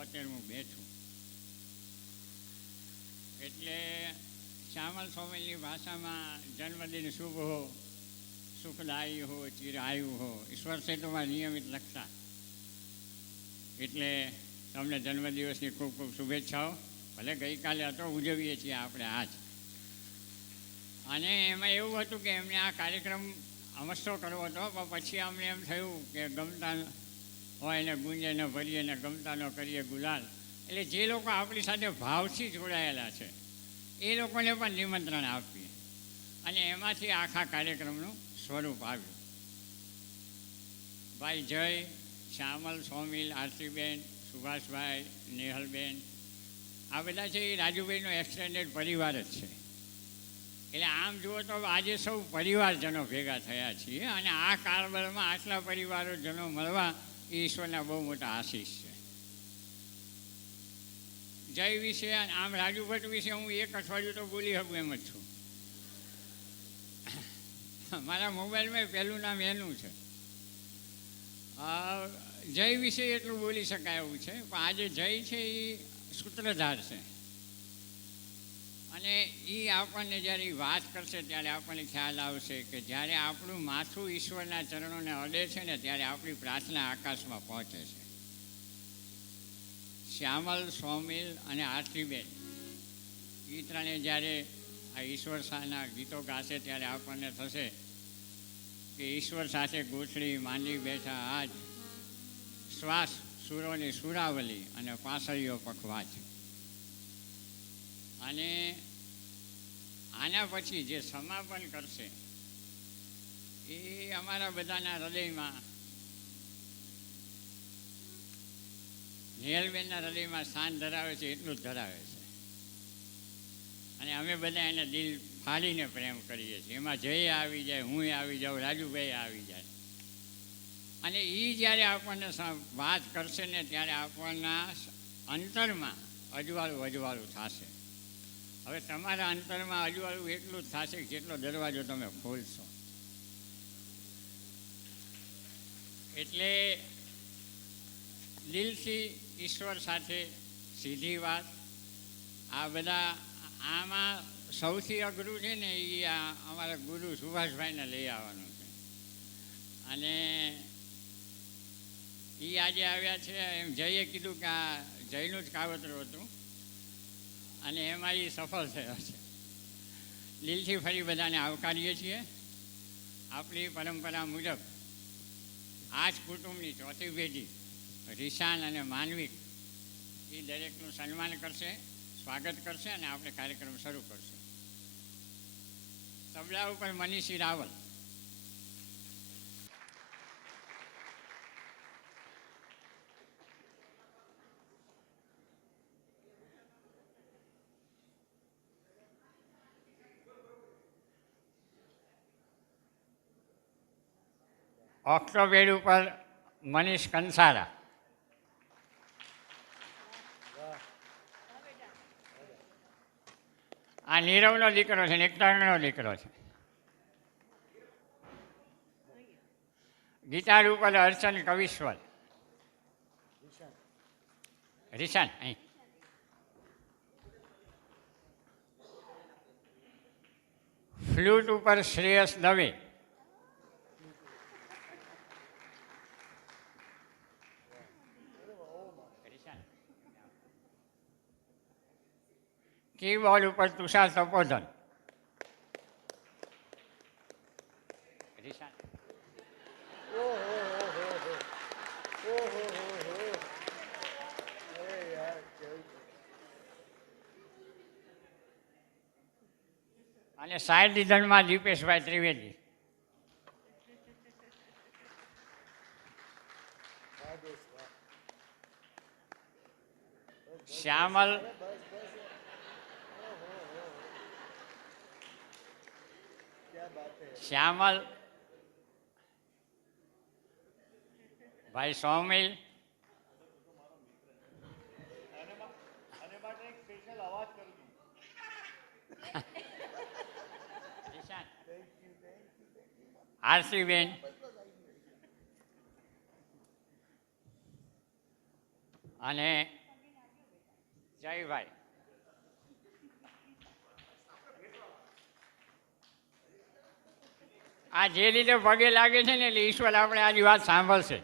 72મું બેઠું. એટલે શ્યામલ સોમેલની ભાષામાં જન્મદિન શુભ હો, સુખદાયી હો, ચિરાયુ હો, ઈશ્વર સેતુમાં નિયમિત લખતા. એટલે તમને જન્મદિવસની ખૂબ ખૂબ શુભેચ્છાઓ. ભલે ગઈકાલે હતો, ઉજવીએ છીએ આપણે આજ. અને એમાં એવું હતું કે એમને આ કાર્યક્રમ અમસ્તો કરવો હતો, પણ પછી અમને એમ થયું કે ગમતા હોય ને ગુંજે ન ભરીએ ને ગમતા ન કરીએ ગુલાલ. એટલે જે લોકો આપણી સાથે ભાવથી જોડાયેલા છે એ લોકોને પણ નિમંત્રણ આપીએ. અને એમાંથી આખા કાર્યક્રમનું સ્વરૂપ આવ્યું. ભાઈ જય, શ્યામલ, સોમિલ, આરતીબેન, સુભાષભાઈ, નેહલબેન, આ બધા છે એ રાજુભાઈનો એક્સટેન્ડેડ પરિવાર જ છે. એટલે આમ જુઓ તો આજે સૌ પરિવારજનો ભેગા થયા છીએ અને આ કાળબળમાં આટલા પરિવારજનો મળવા એ ઈશ્વરના બહુ મોટા આશીષ છે. જય વિશે આમ રાજુ ભટ્ટ વિશે હું એક અઠવાડિયું તો બોલી શકું એમ જ છું. મારા મોબાઈલમાં પહેલું નામ એનું છે. જય વિશે એટલું બોલી શકાય એવું છે, પણ આજે જય છે એ સૂત્રધાર છે. અને એ આપણને જ્યારે વાત કરશે ત્યારે આપણને ખ્યાલ આવશે કે જ્યારે આપણું માથું ઈશ્વરના ચરણોને અડે છે ને ત્યારે આપણી પ્રાર્થના આકાશમાં પહોંચે છે. શ્યામલ, સોમિલ અને આરતીબેન એ ત્રણે જ્યારે આ ઈશ્વર શાહના ગીતો ગાશે ત્યારે આપણને થશે કે ઈશ્વર સાથે ગોઠડી માંડી બેઠા આજ, શ્વાસ સુરોની સુરાવલી અને પાસળીઓ પખવાજ. અને આના પછી જે સમાપન કરશે એ અમારા બધાના હૃદયમાં, નેહલબેનના હૃદયમાં સ્થાન ધરાવે છે એટલું જ ધરાવે છે. અને અમે બધા એને દિલ ફાડીને પ્રેમ કરીએ છીએ. એમાં જય આવી જાય, હું આવી જાઉં, રાજુભાઈ આવી જાય. અને એ જ્યારે આપણને વાત કરશે ને ત્યારે આપણના અંતરમાં અજવાળું અજવાળું થશે. હવે તમારા અંતરમાં અજવાળું એટલું જ થશે જેટલો દરવાજો તમે ખોલશો. એટલે દિલથી ઈશ્વર સાથે સીધી વાત. આ બધા આમાં સૌથી અઘરું છે ને એ અમારા ગુરુ સુભાષભાઈને લઈ આવવાનું છે. અને એ આજે આવ્યા છે. એમ જઈએ કીધું કે આ જયનું જ કાવતરું હતું અને એમાં એ સફળ થયો છે. દિલથી ફરી બધાને આવકારીએ છીએ. આપણી પરંપરા મુજબ આ જ કુટુંબની ચોથી પેઢી રિશાન અને માનવિક એ દરેકનું સન્માન કરશે, સ્વાગત કરશે અને આપણે કાર્યક્રમ શરૂ કરશું. તબલા ઉપર મનીષી રાવલ. ઓક્ટોબેડ ઉપર મનીષ કંસારા. આ નીરવનો દીકરો છે ને એકતાનો દીકરો છે. ગીટાર ઉપર અર્ચન કવિશ્વર. રિશાન અહીં. ફ્લૂટ ઉપર શ્રેયસ દવે. કીબોર્ડ ઉપર તુષાર તપોધન. અને સાહેબ નિધનમાં દીપેશભાઈ ત્રિવેદી. શ્યામલ શ્યામલ ભાઈ સોમિલ, આરતીબેન, અને જયભાઈ. આ જે રીતે પગે લાગે છે ને એટલે ઈશ્વર આપણે આની વાત સાંભળશે.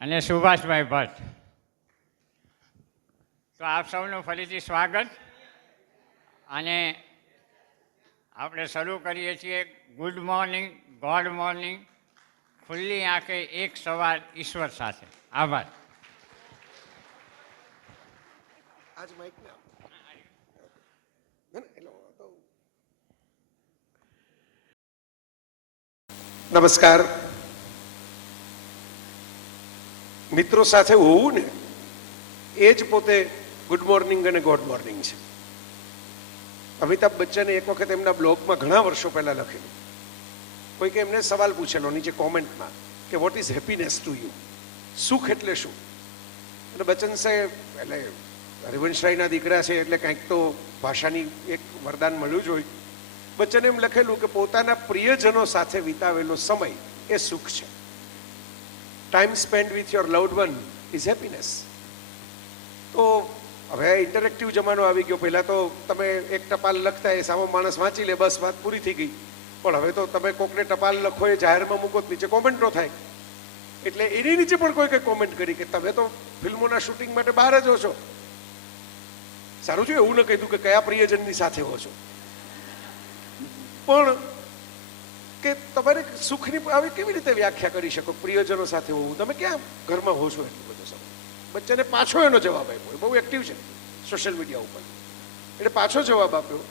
અને સુભાષભાઈ ભટ્ટ. તો આપ સૌનું ફરીથી સ્વાગત. અને આપણે શરૂ કરીએ છીએ ગુડ મોર્નિંગ, ગોડ મોર્નિંગ, ખુલ્લી આંખે એક સવાર ઈશ્વર સાથે. આભાર. નમસ્કાર. મિત્રો સાથે હોવું ને એ જ પોતે ગુડ મોર્નિંગ અને ગોડ મોર્નિંગ છે. અમિતાભ બચ્ચને એક વખત એમના બ્લોગમાં ઘણા વર્ષો પહેલા લખેલું, કોઈકે એમને સવાલ પૂછેલો નીચે કોમેન્ટમાં કે what is happiness to you, સુખ એટલે શું? એટલે બચ્ચન સાહેબ, એટલે હરિવંશરાયના દીકરા છે એટલે કંઈક તો ભાષાની એક વરદાન મળ્યું જ હોય. બચ્ચને એમ લખેલું કે પોતાના પ્રિયજનો સાથે વિતાવેલો સમય એ સુખ છે. Time spend with your loved one is happiness. તો હવે ઇન્ટરેક્ટિવ જમાનો આવી ગયો. પહેલાં તો તમે એક ટપાલ લખતા એ સામો માણસ વાંચી લે, બસ વાત પૂરી થઈ ગઈ. પણ હવે તો તમે કોકને ટપાલ લખો એ જાહેરમાં મૂકો નીચે કોમેન્ટ ન થાય. એટલે એની નીચે પણ કોઈ કંઈ કોમેન્ટ કરી કે તમે તો ફિલ્મોના શૂટિંગ માટે બહાર જ હો છો. સારું છે એવું ન કીધું કે કયા પ્રિયજનની સાથે હો છો, પણ કે તમારે સુખની આવી કેવી રીતે વ્યાખ્યા કરી શકો? પ્રિયજનો સાથે હોવું, તમે ક્યાં ઘરમાં હો છો એટલું બધો સમય? બચ્ચાને પાછો એનો જવાબ આપ્યો, બહુ એક્ટિવ છે સોશિયલ મીડિયા ઉપર. એટલે પાછો જવાબ આપ્યો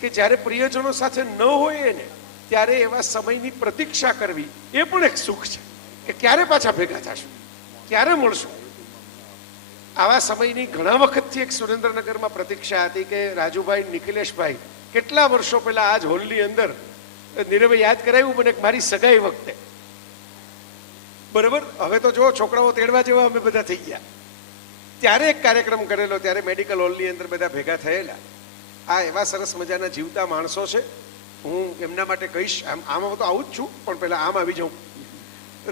કે જ્યારે પ્રિયજનો સાથે ન હોય ને ત્યારે એવા સમયની પ્રતીક્ષા કરવી એ પણ એક સુખ છે કે ક્યારે પાછા ભેગા થશું, ક્યારે મળશું. આવા સમયની ઘણા વખતથી એક સુરેન્દ્રનગરમાં પ્રતીક્ષા હતી કે રાજુભાઈ, નિખિલેશભાઈ કેટલા વર્ષો પહેલા આજ હોલની અંદર નીરવે યાદ કરાવ્યું મને મારી સગાઈ વખતે. બરાબર, હવે તો જો છોકરાઓ તેડવા જેવા અમે બધા થઈ ગયા. ત્યારે એક કાર્યક્રમ કરેલો, ત્યારે મેડિકલ હોલની અંદર બધા ભેગા થયેલા. આ એવા સરસ મજાના જીવતા માણસો છે. હું એમના માટે કહીશ, આમાં તો આવું જ છું, પણ પહેલાં આમ આવી જાઉં.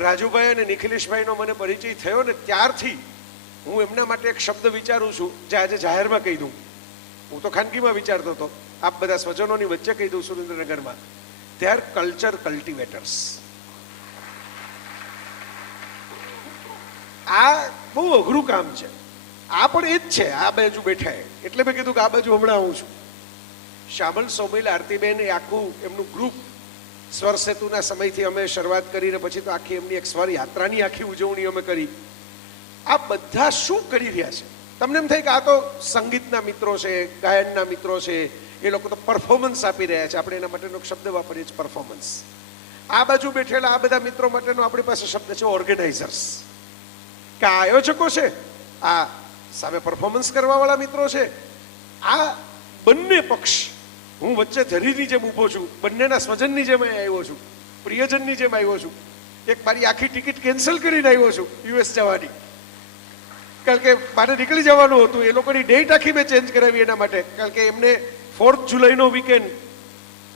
રાજુભાઈ અને નિખિલેશભાઈનો મને પરિચય થયો ને ત્યારથી હું એમના માટે એક શબ્દ વિચારું છું જે આજે જાહેરમાં કહી દઉં. હું તો ખાનગીમાં વિચારતો હતો, આપ બધા સ્વજનોની વચ્ચે કહી દઉં સુરેન્દ્રનગરમાં. They are culture cultivators. આ બહુ અઘરું કામ છે. આ પણ એ જ છે, આ બાજુ બેઠા એટલે મેં કીધું કે આ બાજુ હમણાં આવું છું. શ્યામલ, સોમિલ, આરતીબેન એ આખું એમનું ગ્રુપ સ્વર સેતુના સમયથી અમે શરૂઆત કરીને પછી તો આખી એમની એક સ્વર યાત્રાની આખી ઉજવણી અમે કરી. આ બધા શું કરી રહ્યા છે? તમને એમ થાય કે આ તો સંગીતના મિત્રો છે, ગાયનના મિત્રો છે, એ લોકો તો પરફોર્મન્સ આપી રહ્યા છે. આપણે એના માટેનો શબ્દ વાપરીએ છીએ પરફોર્મન્સ. આ બાજુ બેઠેલા આ બધા મિત્રો માટેનો આપણી પાસે શબ્દ છે ઓર્ગેનાઇઝર્સ. કે આ આયોજકો છે, આ સામે પરફોર્મન્સ કરવાવાળા મિત્રો છે. આ બંને પક્ષ, હું વચ્ચે ધરીની જેમ ઊભો છું, બંનેના સ્વજનની જેમ આવ્યો છું, પ્રિયજનની જેમ આવ્યો છું. એક મારી આખી ટિકિટ કેન્સલ કરીને આવ્યો છું યુએસ જવાની, કારણ કે મારે નીકળી જવાનું હતું. એ લોકોની ડેટ આખી મેં ચેન્જ કરાવી એના માટે, કારણ કે એમને 4th જુલાઈનો વીકેન્ડ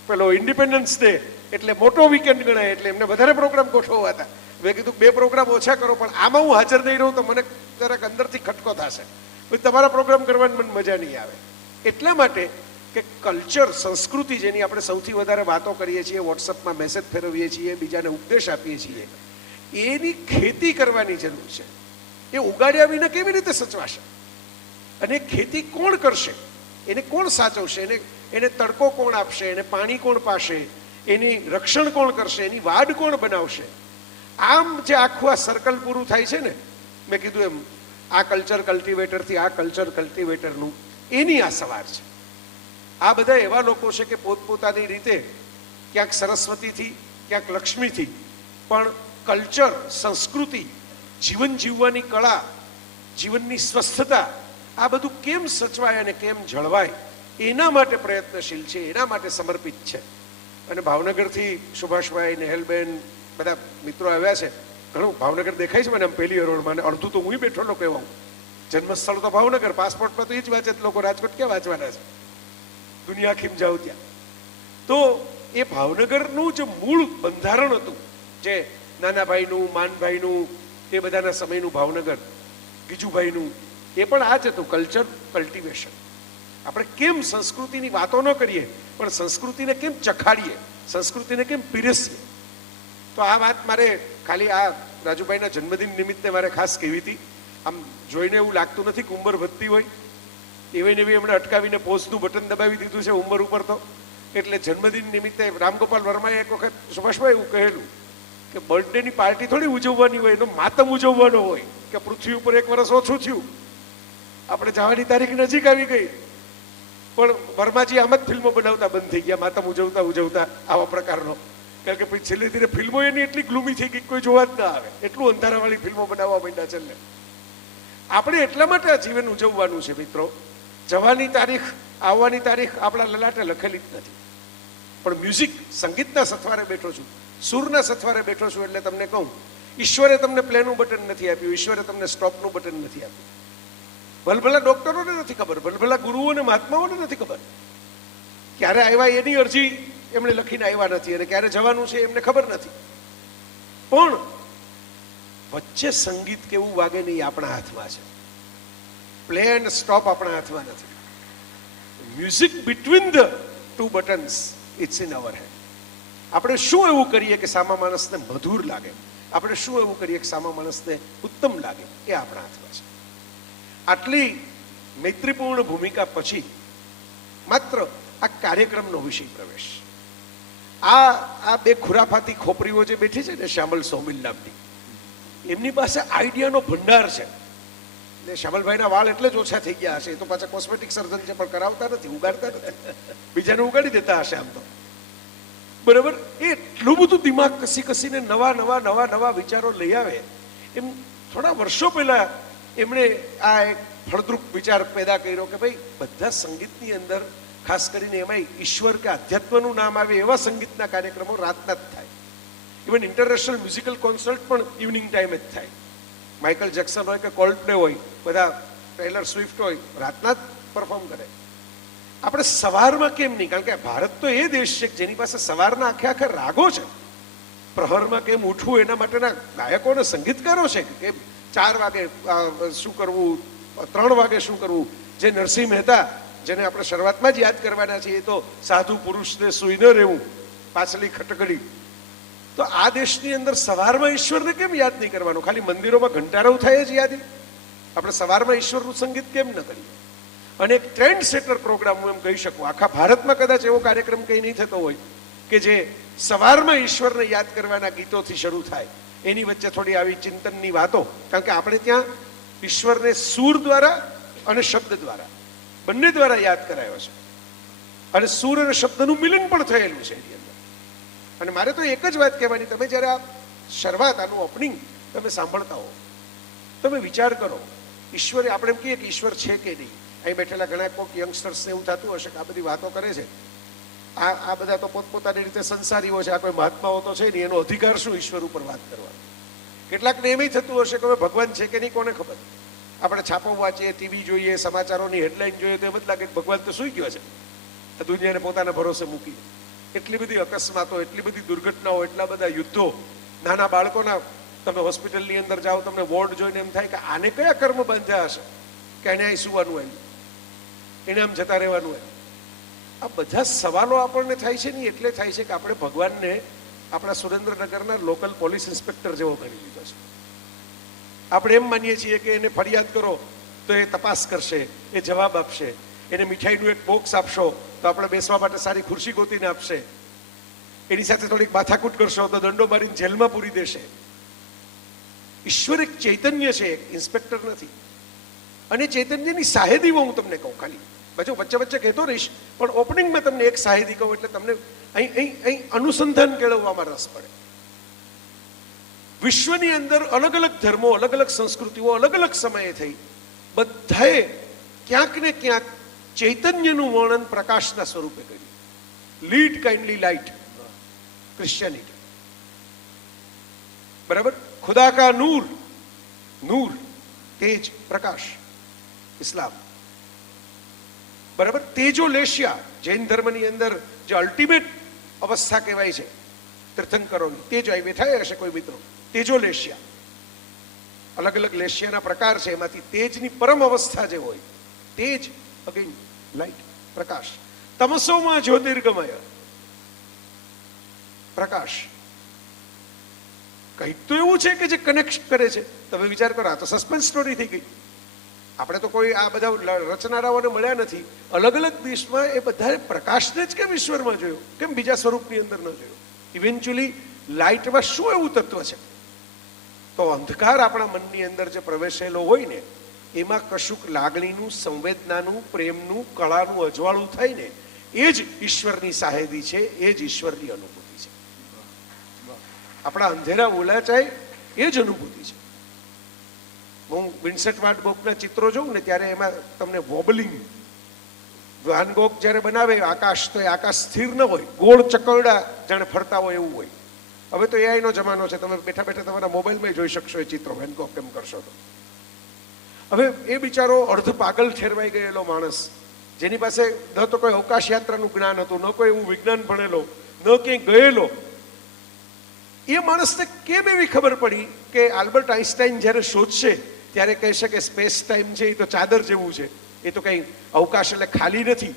પેલો ઇન્ડિપેન્ડન્સ ડે એટલે મોટો વીકેન્ડ ગણાય, એટલે એમને વધારે પ્રોગ્રામ ગોઠવવા હતા. મેં કીધું 2 પ્રોગ્રામ ઓછા કરો, પણ આમાં હું હાજર નહીં રહું તો મને જરાક અંદરથી ખટકો થશે. તમારા પ્રોગ્રામ કરવાની મને મજા નહીં આવે. એટલા માટે કે કલ્ચર, સંસ્કૃતિ જેની આપણે સૌથી વધારે વાતો કરીએ છીએ, વોટ્સઅપમાં મેસેજ ફેરવીએ છીએ, બીજાને ઉપદેશ આપીએ છીએ, એની ખેતી કરવાની જરૂર છે. એ ઉગાડ્યા વિના કેવી રીતે સચવાશે? અને ખેતી કોણ કરશે? એને કોણ સાચવશે? એને તડકો કોણ આપશે? એને પાણી કોણ પાશે? એની રક્ષણ કોણ કરશે? એની વાડ કોણ બનાવશે? આમ જે આખું આ સર્કલ પૂરું થાય છે ને, મેં કીધું એમ આ કલ્ચર કલ્ટિવેટરથી આ કલ્ચર કલ્ટિવેટરનું એની આ સવાર છે. આ બધા એવા લોકો છે કે પોતપોતાની રીતે ક્યાંક સરસ્વતીથી, ક્યાંક લક્ષ્મીથી, પણ કલ્ચર, સંસ્કૃતિ, જીવન જીવવાની કળા, જીવનની સ્વસ્થતા, આ બધું કેમ સચવાય અને કેમ જળવાય એના માટે પ્રયત્નશીલ છે, એના માટે સમર્પિત છે. અને ભાવનગરથી સુભાષભાઈ, નેહલબેન, બધા મિત્રો આવ્યા છે. ઘણું ભાવનગર દેખાય છે મને આમ પહેલી હરોળમાં, અડધું તો હું બેઠેલો કહેવાઉં. જન્મસ્થળ તો ભાવનગર, પાસપોર્ટમાં તો એ જ વાંચે લોકો. રાજકોટ ક્યાં વાંચવાના છે? દુનિયા આખીમ જાઓ ત્યાં. તો એ ભાવનગરનું જે મૂળ બંધારણ હતું, જે નાનાભાઈનું, માનભાઈનું, એ બધાના સમયનું ભાવનગર, ગીજુભાઈનું, એ પણ આ જ હતું, કલ્ચર કલ્ટિવેશન. આપણે કેમ સંસ્કૃતિની વાતો ન કરીએ પણ સંસ્કૃતિને કેમ ચખાડીએ, સંસ્કૃતિને કેમ પીરસીએ. તો આ વાત મારે ખાલી આ રાજુભાઈના જન્મદિન નિમિત્તે મારે ખાસ કહેવી હતી. આમ જોઈને એવું લાગતું નથી કે ઉંમર વધતી હોય, એવી ને એવી એમણે અટકાવીને પોઝનું બટન દબાવી દીધું છે ઉંમર ઉપર. તો એટલે જન્મદિન નિમિત્તે રામગોપાલ વર્માએ એક વખત સુભાષભાઈ એવું કહેલું કે બર્થડેની પાર્ટી થોડી ઉજવવાની હોય, એનો માતમ ઉજવવાનો હોય કે પૃથ્વી ઉપર 1 વર્ષ ઓછું થયું, આપણે જવાની તારીખ નજીક આવી ગઈ. પણ વર્માજી આમ જ ફિલ્મો બનાવતા બંધ થઈ ગયા, માતમ ઉજવતા ઉજવતા આવા પ્રકારનો. કારણ કે પછી છેલ્લે ધીરે ફિલ્મો એની એટલી ગ્લુમી થઈ ગઈ કોઈ જોવા જ ના આવે, એટલું અંધારાવાળી ફિલ્મો બનાવવા માંડ્યા છેલ્લે. આપણે એટલા માટે આ જીવન ઉજવવાનું છે મિત્રો. જવાની તારીખ, આવવાની તારીખ આપણા લલાટે લખેલી જ નથી. પણ મ્યુઝિક, સંગીતના સથવારે બેઠો છું, સૂરના સથવારે બેઠો છું, એટલે તમને કહું, ઈશ્વરે તમને પ્લેનું બટન નથી આપ્યું, ઈશ્વરે તમને સ્ટોપનું બટન નથી આપ્યું. ભલભલા ડોક્ટરોને નથી ખબર, ભલભલા ગુરુઓને, મહાત્માઓને નથી ખબર. ક્યારે આવ્યા એની અરજી એમણે લખીને આવ્યા નથી, અને ક્યારે જવાનું છે એમને ખબર નથી. પણ વચ્ચે સંગીત કેવું વાગે નહીં આપણા હાથમાં છે. પ્લે એન્ડ સ્ટોપ આપણા હાથમાં નથી. Music between the 2 buttons, it's in our hand. આપણે શું એવું કરીએ કે સામા માણસને મધુર લાગે, આપણે શું એવું કરીએ કે સામા માણસને ઉત્તમ લાગે, એ આપણા હાથમાં છે. આટલી મૈત્રીપૂર્ણ ભૂમિકા પછી માત્ર આ કાર્યક્રમનો વિષય પ્રવેશ. આ 2 ખુરાફાતી ખોપરીઓ જે બેઠી છે ને, શ્યામલ સોમિલ નામની, એમની પાસે આઈડિયાનો ભંડાર છે. ને શ્યામલભાઈના વાળ એટલે જ ઓછા થઈ ગયા હશે, એ તો પાછા કોસ્મેટિક સર્જન છે, પણ કરાવતા નથી, ઉગાડતા નથી, બીજાને ઉગાડી દેતા હશે આમ તો. બરાબર, એ એટલું બધું દિમાગ કસી કસીને નવા નવા નવા નવા વિચારો લઈ આવે. એમ થોડા વર્ષો પહેલા એમણે આ એક ફળદ્રુપ વિચાર પેદા કર્યો કે ભાઈ બધા સંગીતની અંદર, ખાસ કરીને એમાં ઈશ્વર કે અધ્યાત્મનું નામ આવે એવા સંગીતના કાર્યક્રમો રાતના જ થાય. ઇવન ઇન્ટરનેશનલ મ્યુઝિકલ કોન્સર્ટ પણ ઇવનિંગ ટાઈમે જ થાય. માઇકલ જેક્સન હોય કે કોલ્ડપ્લે હોય, બધા ટેલર સ્વિફ્ટ હોય, રાતના જ પરફોર્મ કરે. આપણે સવારમાં કેમ નહીં? કારણ કે ભારત તો એ દેશ છે જેની પાસે સવારના આખે આખા રાગો છે. પ્રહરમાં કેમ ઉઠવું એના માટેના ગાયકો અને સંગીતકારો છે કે 4 વાગે શું કરવું, 3 વાગે શું કરવું. જે નરસિંહ મહેતા, જેને આપણે શરૂઆતમાં જ યાદ કરવાના છીએ, એ તો સાધુ પુરુષને સૂઈ ન રહેવું, પાછલી ખટકડી. તો આ દેશની અંદર સવારમાં ઈશ્વરને કેમ યાદ નહીં કરવાનું? ખાલી મંદિરોમાં ઘંટારવ થાય જ યાદી. આપણે સવારમાં ઈશ્વરનું સંગીત કેમ ન કરીએ? અને એક ટ્રેન્ડ સેટર પ્રોગ્રામ, હું એમ કહી શકું, આખા ભારતમાં કદાચ એવો કાર્યક્રમ કંઈ નહીં થતો હોય કે જે સવારમાં ઈશ્વરને યાદ કરવાના ગીતોથી શરૂ થાય. એની વચ્ચે થોડી આવી ચિંતનની વાતો. કારણ કે આપણે ત્યાં ઈશ્વરને સૂર દ્વારા અને શબ્દ દ્વારા, બંને દ્વારા યાદ કરાયો છે. અને સૂર અને શબ્દનું મિલન પણ થયેલું છે એની અંદર. અને મારે તો એક જ વાત કહેવાની, તમે જ્યારે આ શરૂઆત, આનું ઓપનિંગ તમે સાંભળતા હો, તમે વિચાર કરો, ઈશ્વરે, આપણે એમ કહીએ કે ઈશ્વર છે કે નહીં. અહીં બેઠેલા ઘણા કોઈક યંગસ્ટર્સને એવું થતું હશે કે આ બધી વાતો કરે છે, આ બધા તો પોતપોતાની રીતે સંસારીઓ છે, આ કોઈ મહાત્માઓ તો છે નહીં, એનો અધિકાર શું ઈશ્વર ઉપર વાત કરવાનો? કેટલાકને એમ થતું હશે કે હવે ભગવાન છે કે નહીં કોને ખબર. આપણે છાપો વાંચીએ, ટીવી જોઈએ, સમાચારોની હેડલાઇન જોઈએ તો એમ જ લાગે કે ભગવાન તો સૂઈ ગયો છે આ દુનિયાને પોતાના ભરોસે મૂકી. એટલી બધી અકસ્માતો, એટલી બધી દુર્ઘટનાઓ, એટલા બધા યુદ્ધો. નાના બાળકોના, તમે હોસ્પિટલની અંદર જાઓ, તમને વોર્ડ જોઈને એમ થાય કે આને કયા કર્મ બાંધ્યા હશે કે એને અહીં સુવાનું હોય, એને આમ જતા રહેવાનું હોય. આ બધા સવાલો આપણને થાય છે ને, એટલે થાય છે કે આપણે ભગવાનને આપણા સુરેન્દ્રનગરના લોકલ પોલીસ ઇન્સ્પેક્ટર જેવો ગણી લીધો છે. આપણે એમ માનીએ છીએ કે એને ફરિયાદ કરો તો એ તપાસ કરશે, એ જવાબ આપશે. એને મીઠાઈનું એક બોક્સ આપશો તો આપણે બેસવા માટે સારી ખુરશી ગોતીને આપશે. એની સાથે થોડીક માથાકૂટ કરશો તો દંડો મારીને જેલમાં પૂરી દેશે. ઈશ્વર એક ચૈતન્ય છે, એક ઇન્સ્પેક્ટર નથી. અને ચૈતન્યની સાહેદીઓ હું તમને કહું, ખાલી પછી વચ્ચે વચ્ચે કહેતો રહીશ, પણ ઓપનિંગમાં તમને એક સાહેદી કહું એટલે તમને અહીં અનુસંધાન કેળવવામાં રસ પડે. વિશ્વની અંદર અલગ અલગ ધર્મો, અલગ અલગ સંસ્કૃતિઓ અલગ અલગ સમયે થઈ, બધાએ ક્યાંક ને ક્યાંક ચૈતન્યનું વર્ણન પ્રકાશના સ્વરૂપે કર્યું. Lead kindly light, Christianity. બરાબર, ખુદા કા નૂર, નૂર તેજ, પ્રકાશ, ઇસ્લામ. બરાબર, તેજો લેશિયા, જૈન ધર્મની અંદર જે અલ્ટિમેટ અવસ્થા કહેવાય છે તીર્થંકરોની. તેજ આવી બેઠા હશે કોઈ મિત્રો, તેજો લેશિયા, અલગ અલગ લેશિયાના પ્રકાર છે. એમાંથી તેજની પરમ અવસ્થા જે હોય, તેજ અગેન લાઈટ, પ્રકાશ. તમસોમાં જ્યોતિર્ગમય, પ્રકાશ. કંઈક તો એવું છે કે જે કનેક્ટ કરે છે. તમે વિચાર કરો, આ તો સસ્પેન્સ સ્ટોરી થઈ ગઈ. આપણે તો કોઈ આ બધા રચનારાઓને મળ્યા નથી. અલગ અલગ દેશમાં એ બધા પ્રકાશને જ કેમ ઈશ્વરમાં જોયો, કેમ બીજા સ્વરૂપની અંદર ન જોયો? ઇવેન્ચ્યુઅલી લાઇટમાં શું એવું તત્વ છે? તો અંધકાર આપણા મનની અંદર જે પ્રવેશેલો હોય ને, એમાં કશુંક લાગણીનું, સંવેદનાનું, પ્રેમનું, કળાનું અજવાળું થાય ને, એ જ ઈશ્વરની સાહેદી છે, એ જ ઈશ્વરની અનુભૂતિ છે. આપણા અંધેરા ઓલાચાય એ જ અનુભૂતિ છે. હું વિન્સેન્ટ વાન ગોગના ચિત્રો જોઉં ને ત્યારે એમાં તમને વોબલિંગ, વાન ગોગ જ્યારે બનાવે આકાશ, તો એ આકાશ સ્થિર ન હોય, ગોળ ચકરડા જાણે ફરતા હોય એવું હોય. હવે તો એઆઈ નો જમાનો છે, તમે બેઠા બેઠા તમારા મોબાઈલમાં જોઈ શકશો એ ચિત્રો, વાન ગોગ કેમ કરશો તો. હવે એ બિચારો અર્ધ પાગલ ઠેરવાઈ ગયેલો માણસ, જેની પાસે ન તો કોઈ અવકાશ યાત્રાનું જ્ઞાન હતું, ન કોઈ એવું વિજ્ઞાન ભણેલો, ન ક્યાંય ગયેલો, એ માણસને કેમ એવી ખબર પડી કે આલ્બર્ટ આઇન્સ્ટાઈન જ્યારે શોધશે ત્યારે કહેશે કે સ્પેસ ટાઈમ છે એ તો ચાદર જેવું છે, એ તો કંઈ અવકાશ એટલે ખાલી નથી.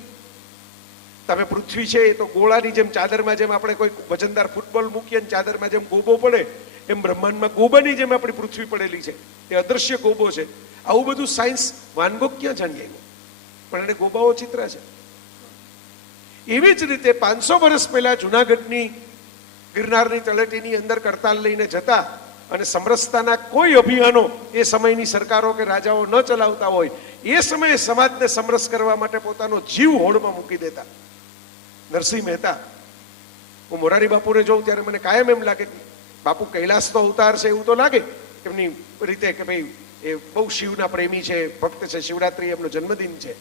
તમે પૃથ્વી છે એ તો ગોળાની જેમ, ચાદરમાં જેમ આપણે કોઈ વજનદાર ફૂટબોલ મૂકીએ ને ચાદરમાં જેમ ગોબો પડે, એમ બ્રહ્માંડમાં ગોબાની જેમ આપણી પૃથ્વી પડેલી છે, એ અદૃશ્ય ગોબો છે. આવું બધું સાયન્સ વાન ગોગ ક્યાં જાણી આવ્યું? પણ એને ગોબાઓ ચિત્ર છે. એવી જ રીતે 500 વર્ષ પહેલા જુનાગઢની ગિરનારની તળેટીની અંદર કરતાલ લઈને જતા અને સમરસતાના કોઈ અભિયાનો એ સમયની સરકારો કે રાજાઓ ન ચલાવતા હોય, એ સમયે સમાજને સમરસ કરવા માટે પોતાનો જીવ હોડમાં મૂકી દેતા નરસિંહ મહેતા. હું મોરારી બાપુને જોઉં ત્યારે મને કાયમ એમ લાગે કે બાપુ કૈલાસ તો અવતાર છે એવું તો લાગે એમની રીતે, કે ભાઈ એ બહુ શિવના પ્રેમી છે, ભક્ત છે, શિવરાત્રી એમનો જન્મદિન છે.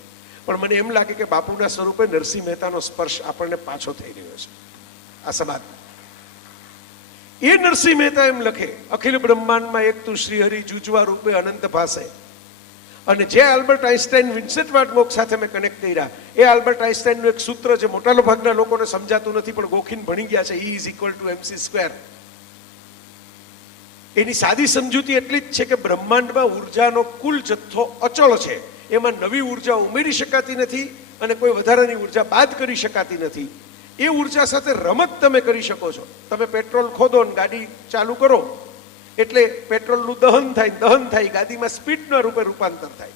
પણ મને એમ લાગે કે બાપુના સ્વરૂપે નરસિંહ મહેતાનો સ્પર્શ આપણને પાછો થઈ રહ્યો છે આ સમાજમાં. એ નરસિંહ મહેતા એમ લખે, અખિલ બ્રહ્માંડમાં એક તું શ્રીહરિ જુજવા રૂપે અનંત ભાસે. અને જે Albert Einstein Vincent van Gogh સાથે મેં કનેક્ટ કર્યા, એ આલ્બર્ટ આઇન્સ્ટાઈનનું એક સૂત્ર છે, મોટા ભાગના લોકોને સમજાતું નથી પણ ગોખીને ભણી ગયા છે, E = mc². એની સાદી સમજૂતી એટલી જ છે કે બ્રહ્માંડમાં ઉર્જાનો કુલ જથ્થો અચળ છે, એમાં નવી ઉર્જા ઉમેરી શકાતી નથી અને કોઈ વધારાની ઉર્જા બાદ કરી શકાતી નથી. એ ઉર્જા સાથે રમત તમે કરી શકો છો. તમે પેટ્રોલ ખોદો ને ગાડી ચાલુ કરો એટલે પેટ્રોલનું દહન થાય, ગાડીમાં સ્પીડના રૂપે રૂપાંતર થાય.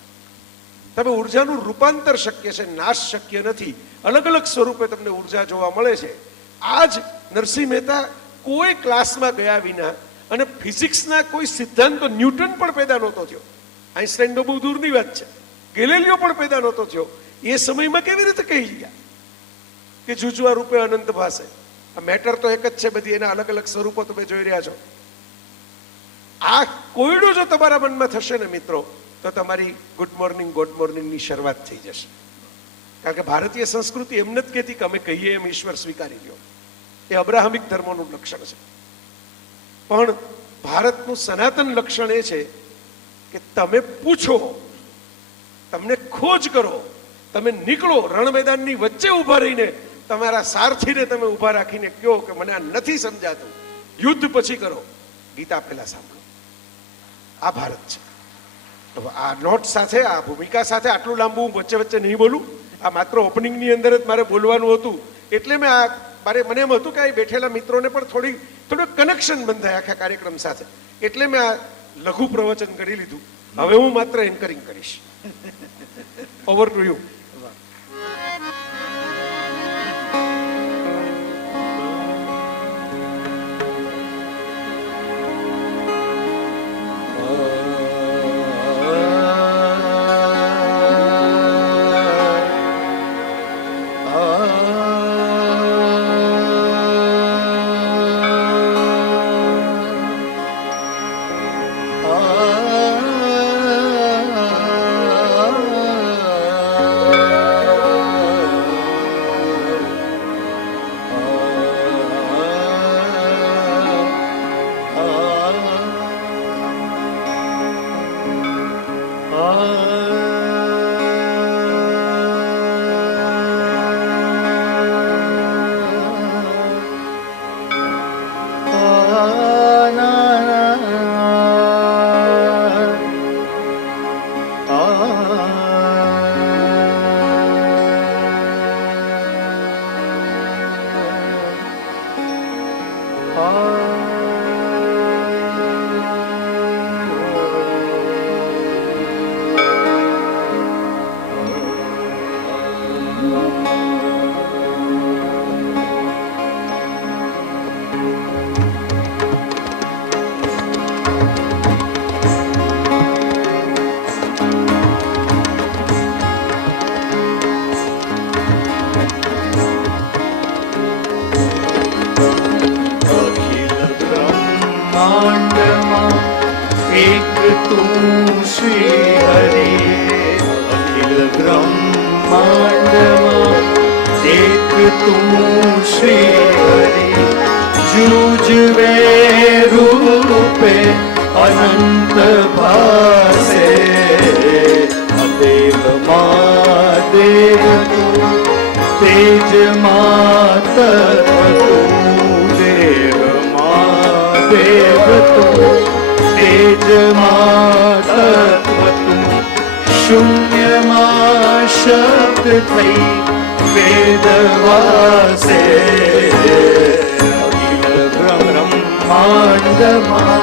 તમે ઉર્જાનું રૂપાંતર શક્ય છે, નાશ શક્ય નથી. અલગ અલગ સ્વરૂપે તમને ઉર્જા જોવા મળે છે. આ જ નરસિંહ મહેતા કોઈ ક્લાસમાં ગયા વિના અને ફિઝિક્સના કોઈ સિદ્ધાંતો, ન્યૂટન પણ પેદા નહોતો થયો, આઇન્સ્ટાઈન તો બહુ દૂરની વાત છે, ગેલેલિયો પણ પેદા નહોતો થયો, એ સમયમાં કેવી રીતે કહી ગયા કે જુજવા રૂપે અનંત ભાસે? આ મેટર તો એક જ છે, બધી એના અલગ અલગ સ્વરૂપો તમે જોઈ રહ્યા છો. આ કોયડું જો તમારા મનમાં થશે ને મિત્રો, તો તમારી ગુડ મોર્નિંગની શરૂઆત થઈ જશે. કારણ કે ભારતીય સંસ્કૃતિ એમ નથી કહેતી કે અમે કહીએ એમ ઈશ્વર સ્વીકારી લ્યો, એ અબ્રાહમિક ધર્મોનું લક્ષણ છે. પણ ભારતનું સનાતન લક્ષણ એ છે કે તમે પૂછો, તમને ખોજ કરો, તમે નીકળો, રણ મેદાનની વચ્ચે ઊભા રહીને તમારા સારથીને તમે ઊભા રાખીને કહો કે મને આ નથી સમજાતું, યુદ્ધ પછી કરો, ગીતા પહેલા સાંભળો. આ ભારત છે. તો આ નોટ સાથે, આ ભૂમિકા સાથે આટલું લાંબુ હું વચ્ચે વચ્ચે નહીં બોલું. આ માત્ર ઓપનિંગની અંદર જ મારે બોલવાનું હતું, એટલે મને એમ હતું કે આ બેઠેલા મિત્રોને પણ થોડું કનેક્શન બંધાય આખા કાર્યક્રમ સાથે, એટલે મેં આ લઘુ પ્રવચન કરી લીધું. હવે હું માત્ર એન્કરિંગ કરીશ. Over to you. એક તું શ્રી હરિ અખિલ બ્રહ્માંડમાં એક તું શ્રી હરિ જૂજવે રૂપે અનંત ભાસે દેવ મા દેવ તું તેજ મા તત્વ તું દેવ મા દેવ તું તેજ મા તત્વ તું શૂન્યમાં શબ્દ થઈ વેદ વાસે અખિલ બ્રહ્માંડમાં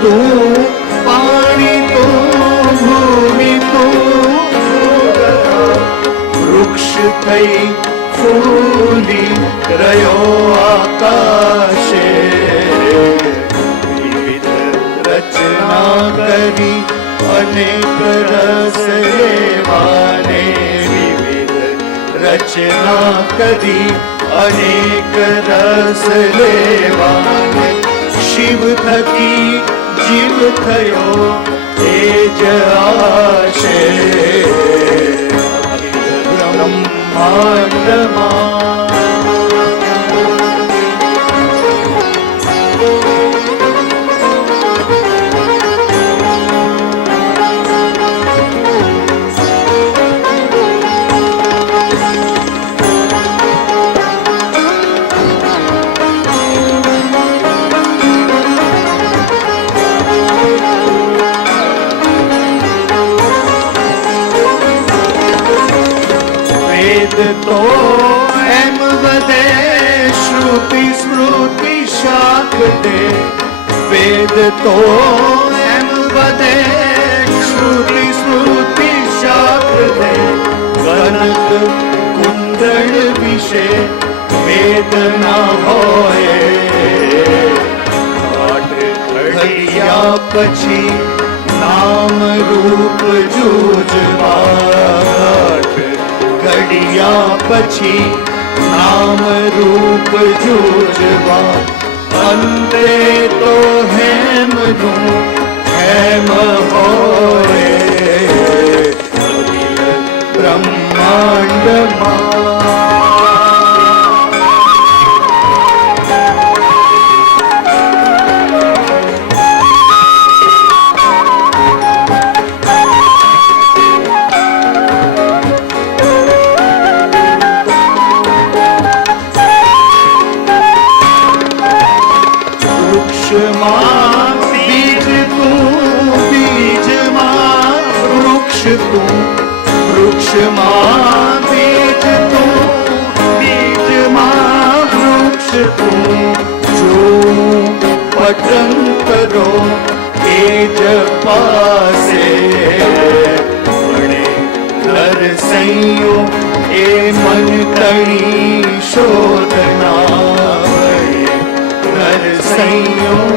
તું પાણી તું ભૂમિ તું વૃક્ષ થઈ ફૂલી રહ્યો આકાશે વિવિધ રચના કરી અનેક રસ લેવાને વિવિધ રચના કરી અનેક રસ લેવાને શિવ થકી જીવ થયો તેજ આશે બ્રહ્માંડમાં તો એમ વધે શ્રુતિ સ્મૃતિ શાખ દે વેદ તો એમ વધે શ્રુતિ સ્મૃતિ શાખ દે કનક કુંડળ વિશે વેદ ના હોય ઘડિયા પછી નામ રૂપ જૂજવા ઘડિયા પછી નામ રૂપ જૂજવા અંતે તો હેમનું હેમ હોય બ્રહ્માંડમાં વૃક્ષમાં બીજ તું બીજમાં વૃક્ષ તું જો પતંતરો એ જ પાસે વણે નરસૈયો એ મન તણી શોધના નરસૈયો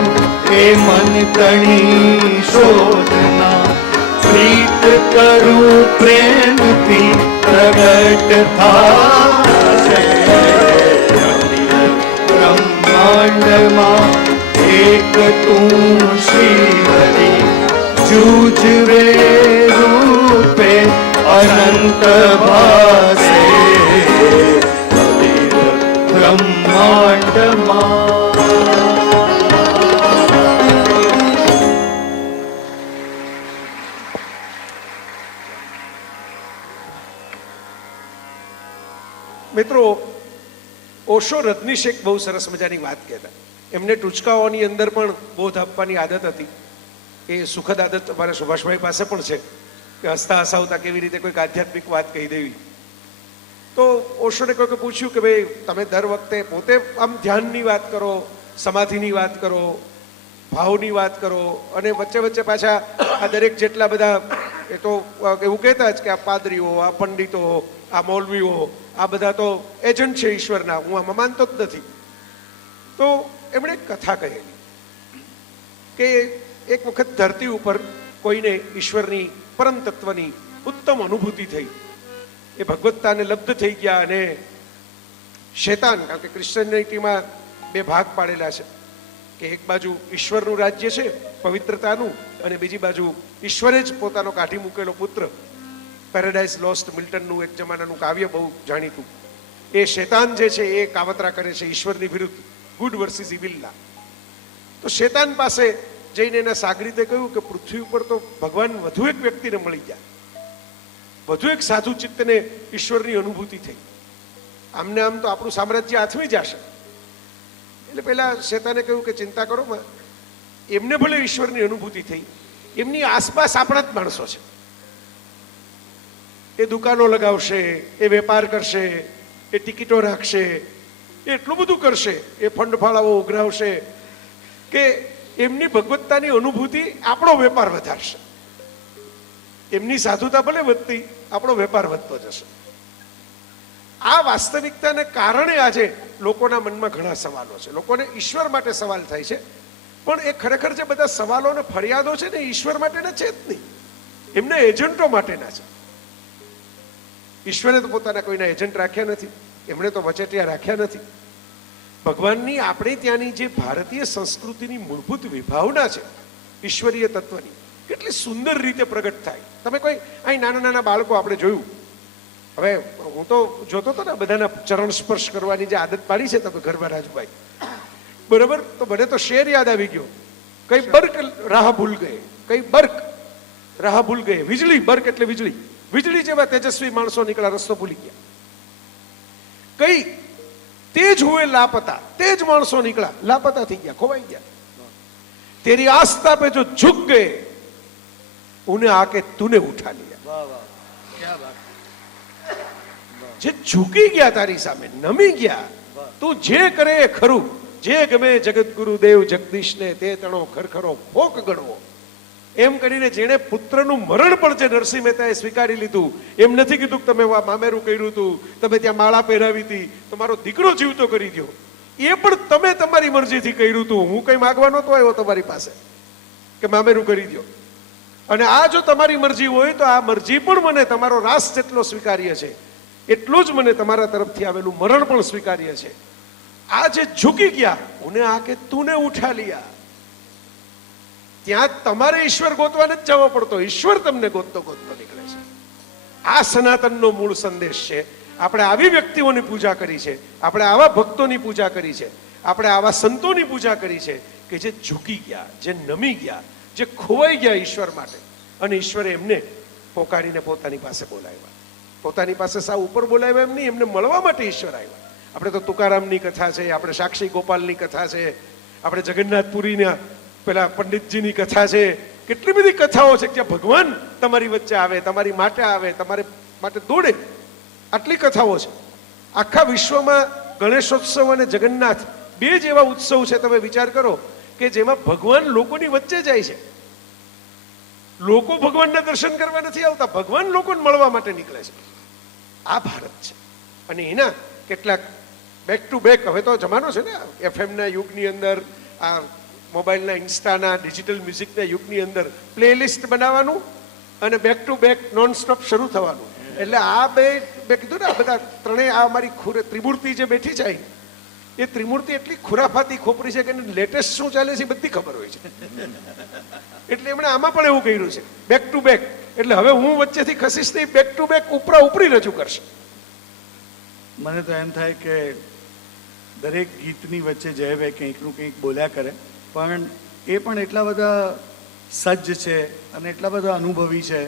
એ મન તણી શોધના પ્રીત કરું પ્રેમથી પ્રગટ થાશે બ્રહ્માંડમાં એક તું શ્રી હરિ જૂજવે રૂપે અનંત ભાસે બ્રહ્માંડમાં મિત્રો, ઓશો રજનીશ એક બહુ સરસ મજાની વાત કહેતા. એમને ટૂચકાઓની અંદર પણ બોધ આપવાની આદત હતી. એ સુખદ આદત અમારા સુભાષભાઈ પાસે પણ છે કે હસતા હસાવતા કેવી રીતે કોઈક આધ્યાત્મિક વાત કહી દેવી. તો ઓશોને કોઈકે પૂછ્યું કે ભાઈ તમે દર વખતે પોતે આમ ધ્યાનની વાત કરો, સમાધિની વાત કરો, ભાવની વાત કરો અને વચ્ચે વચ્ચે પાછા આ દરેક જેટલા બધા એ તો એવું કહેતા જ કે આ પાદરીઓ, આ પંડિતો, આ મૌલવીઓ, આ બધા તો એજન્ટ છે ઈશ્વરના, હું આમાં માનતો જ નથી. તો એમણે એક કથા કહેલી કે એક વખત ધરતી ઉપર કોઈને ઈશ્વરની પરમ તત્વની ઉત્તમ અનુભૂતિ થઈ, એ ભગવત્તાને લબ્ધ થઈ ગયા, અને શેતાન, કારણ કે ક્રિશ્ચિયનિટીમાં બે ભાગ પાડેલા છે કે એક બાજુ ઈશ્વરનું રાજ્ય છે પવિત્રતાનું, અને બીજી બાજુ ઈશ્વરે જ પોતાનો કાઢી મૂકેલો પુત્ર, પેરેડાઇઝ લોસ્ટ, મિલ્ટનનું એક જમાનાનું કાવ્ય બહુ જાણીતું. એ શેતાન જે છે એ કાવતરા કરે છે ઈશ્વરની વિરુદ્ધ, ગુડ વર્સિસ ઇવિલના. તો શેતાન પાસે જઈને એના સાગરીતે કહ્યું કે પૃથ્વી ઉપર તો ભગવાન વધુ એક વ્યક્તિને મળી ગયા, વધુ એક સાધુ ચિત્તને ઈશ્વરની અનુભૂતિ થઈ, આમને આમ તો આપણું સામ્રાજ્ય હાથવી જશે. એટલે પેલા શેતાને કહ્યું કે ચિંતા કરો માં, એમને ભલે ઈશ્વરની અનુભૂતિ થઈ, એમની આસપાસ આપણા જ માણસો છે, એ દુકાનો લગાવશે, એ વેપાર કરશે, એ ટિકિટો રાખશે, એ એટલું બધું કરશે, એ ફંડ ફાળાઓ ઉઘરાવશે કે એમની ભગવત્તાની અનુભૂતિ આપણો વેપાર વધારશે. એમની સાધુતા ભલે વધતી, આપણો વેપાર વધતો જશે. આ વાસ્તવિકતાને કારણે આજે લોકોના મનમાં ઘણા સવાલો છે. લોકોને ઈશ્વર માટે સવાલ થાય છે, પણ એ ખરેખર જે બધા સવાલો અને ફરિયાદો છે ને ઈશ્વર માટેના છે જ નહીં, એમના એજન્ટો માટેના છે. ઈશ્વરે તો પોતાના કોઈના એજન્ટ રાખ્યા નથી, એમણે તો વચેટિયા રાખ્યા નથી. ભગવાનની આપણે ત્યાંની જે ભારતીય સંસ્કૃતિની મૂળભૂત વિભાવના છે ઈશ્વરીય તત્વની, કેટલી સુંદર રીતે પ્રગટ થાય. તમે કોઈ અહીં નાના નાના બાળકો આપણે જોયું, હવે હું તો જોતો હતો ને બધાના ચરણ સ્પર્શ કરવાની જે આદત પાડી છે તમે ઘરમાં રાજુભાઈ, બરોબર, તો મને તો શેર યાદ આવી ગયો, કઈ બર્ક રાહ ભૂલ ગયે, કઈ બર્ક રાહ ભૂલ ગયે. વીજળી, બર્ક એટલે વીજળી, વીજળી જેવા તેજસ્વી માણસો નીકળ્યા, રસ્તો ભૂલી ગયા. કઈ તેજ હુએ લાપતા, તેજ માણસો નીકળ્યા, લાપતા થઈ ગયા, ખોવાઈ ગયા. તેરી આસ્થા पे जो झुक गए उन्हें आके तूने उठा लिया. વાહ વાહ, ક્યા વાત. જે ઝૂકી ગયા તારી સામે, નમી ગયા, તું જે કરે એ ખરું, જે ગમે જગત ગુરુદેવ જગદીશને તે તણો ખરખરો ફોક ગણવો. એમ કરીને જેણે પુત્રનું મરણ પણ જે નરસિંહ મહેતાએ સ્વીકારી લીધું, એમ નથી કીધું કે તમે મામેરું કર્યું હતું, તમે ત્યાં માળા પહેરાવી હતી, તમારો દીકરો જીવતો કરી દો, એ પણ તમે તમારી મરજીથી કર્યું હતું. હું કઈ માગવા નહોતો આવ્યો તમારી પાસે કે મામેરું કરી દો, અને આ જો તમારી મરજી હોય તો આ મરજી પણ મને તમારો રાસ જેટલો સ્વીકાર્ય છે, એટલું જ મને તમારા તરફથી આવેલું મરણ પણ સ્વીકાર્ય છે. આ જે ઝૂકી ગયા, ઉને આકે તુને ઉઠા લિયા, ત્યાં તમારે ઈશ્વર ગોતવાને જ જવો પડતો, ઈશ્વર તમને ગોતતો ગોતતો નીકળે છે. આ સનાતનનો મૂળ સંદેશ છે. આપણે આવી વ્યક્તિઓની પૂજા કરી છે, આપણે આવા ભક્તોની પૂજા કરી છે, આપણે આવા સંતોની પૂજા કરી છે કે જે ઝૂકી ગયા, જે નમી ગયા, જે ખોવાઈ ગયા ઈશ્વર માટે, અને ઈશ્વરે એમને પોકારીને પોતાની પાસે બોલાવ્યા. પોતાની પાસે સાવ ઉપર બોલાવ્યા એમ નહીં, એમને મળવા માટે ઈશ્વર આવ્યા. આપણે તો તુકારામની કથા છે, આપણે સાક્ષી ગોપાલની કથા છે, આપણે જગન્નાથપુરીના પેલા પંડિતજીની કથા છે, કેટલી બધી કથાઓ છે જ્યાં ભગવાન તમારી વચ્ચે આવે, તમારી માટે આવે, તમારે માટે દોડે. આટલી કથાઓ છે. આખા વિશ્વમાં ગણેશોત્સવ અને જગન્નાથ બે જ એવા ઉત્સવ છે, તમે વિચાર કરો, કે જેમાં ભગવાન લોકોની વચ્ચે જાય છે. લોકો ભગવાનના દર્શન કરવા નથી આવતા, ભગવાન લોકોને મળવા માટે નીકળે છે. આ ભારત છે. અને એના કેટલાક બેક ટુ બેક, હવે તો જમાનો છે ને એફએમના યુગની અંદર, આ મોબાઈલના, ઇન્સ્ટાના, ડિજિટલ મ્યુઝિકના યુગની અંદર પ્લેલિસ્ટ બનાવવાનું અને back to back non stop શરૂ થવાનું. એટલે આ બે કીધું ને, આ બધા ત્રણેય, આ અમારી ત્રિમૂર્તિ જે બેઠી છે, એ ત્રિમૂર્તિ એટલી ખુરાફાતી ખોપરી છે કે લેટેસ્ટ શું ચાલે છે બધી ખબર હોય છે. એટલે એમણે આમાં પણ એવું કર્યું છે, બેક ટુ બેક. એટલે હવે હું વચ્ચેથી ખસીશ નહીં, બેક ટુ બેક ઉપરા ઉપરી રજૂ કરશે. મને તો એમ થાય કે દરેક ગીતની વચ્ચે જયભાઈ કંઈકનું કંઈક બોલ્યા કરે, પણ એ પણ એટલા બધા સજ્જ છે અને એટલા બધા અનુભવી છે.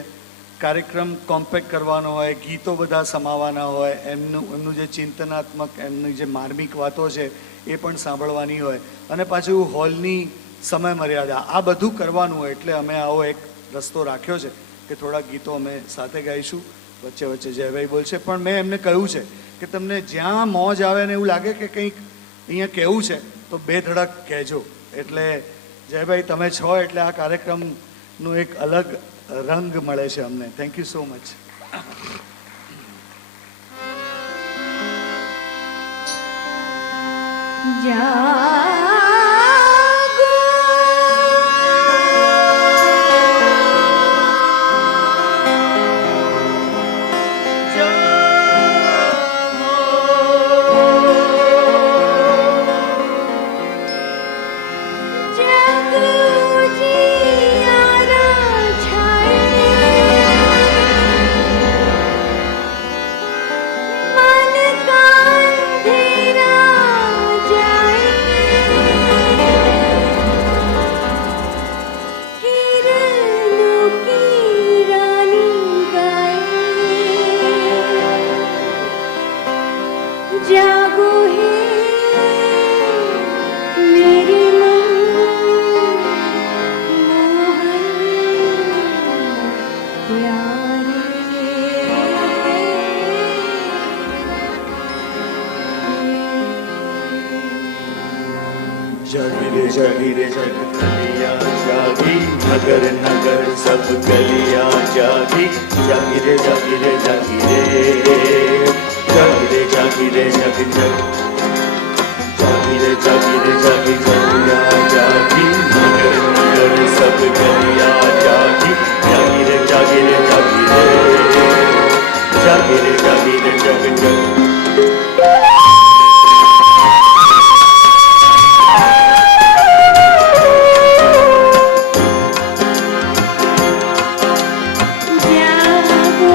કાર્યક્રમ કોમ્પેક્ટ કરવાનો હોય, ગીતો બધા સમાવાના હોય, એમનું જે ચિંતનાત્મક, એમની જે માર્મિક વાતો છે એ પણ સાંભળવાની હોય, અને પાછું હોલની સમય મર્યાદા, આ બધું કરવાનું હોય. એટલે અમે આવો એક રસ્તો રાખ્યો છે કે થોડા ગીતો અમે સાથે ગાઈશું, વચ્ચે વચ્ચે જયભાઈ બોલશે. પણ મેં એમને કહ્યું છે કે તમને જ્યાં મોજ આવે ને એવું લાગે કે કંઈક અહીંયા કહેવું છે તો બે ધડક કહેજો. એટલે જયભાઈ તમે છો એટલે આ કાર્યક્રમનું એક અલગ રંગ મળે છે અમને. Thank you so much. जागो है मेरे मन मोहन प्यारे जागी रे जग गलियां जागी, नगर नगर सब गलियां जागी. जागी रे जागी रे जागी रे जागी रे जागी रे जग जग. जागी रे जागी रे जागी गलियां जागी, नगर नगर सब गलियां जागी. जागी रे जागी रे जागी रे जागी रे जागी रे जग जग. जागो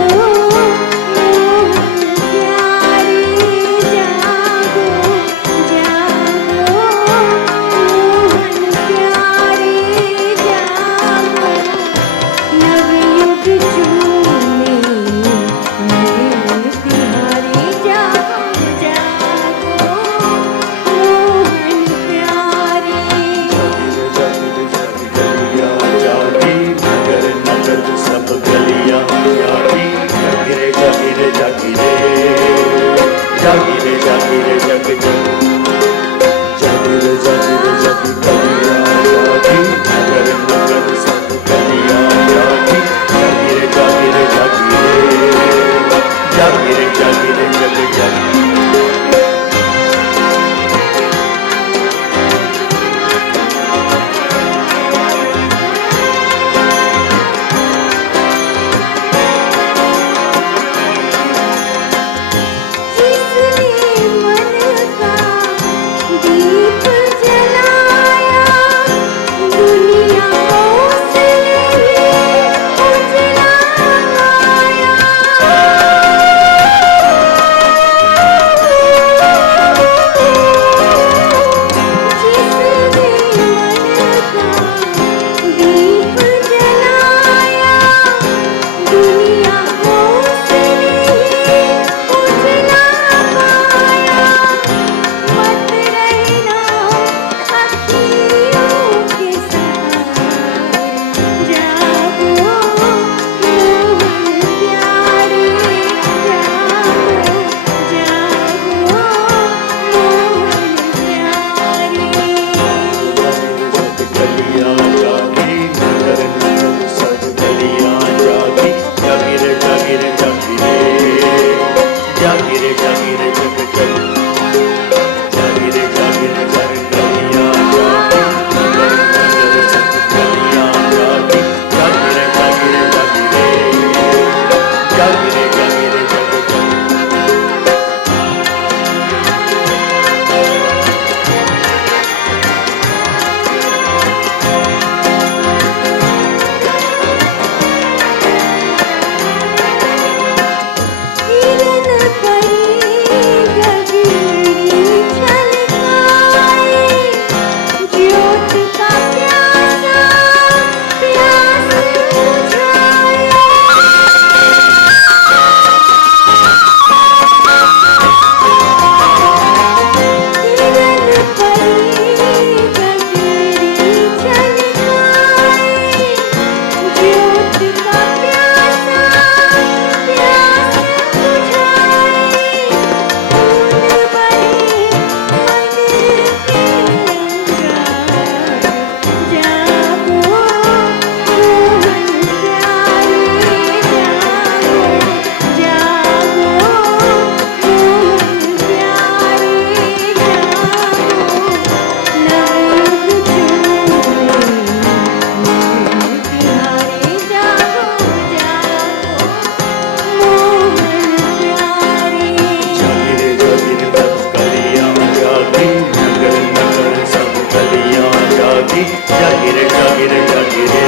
જાગી જાગી રે જાગી રે જાગી રે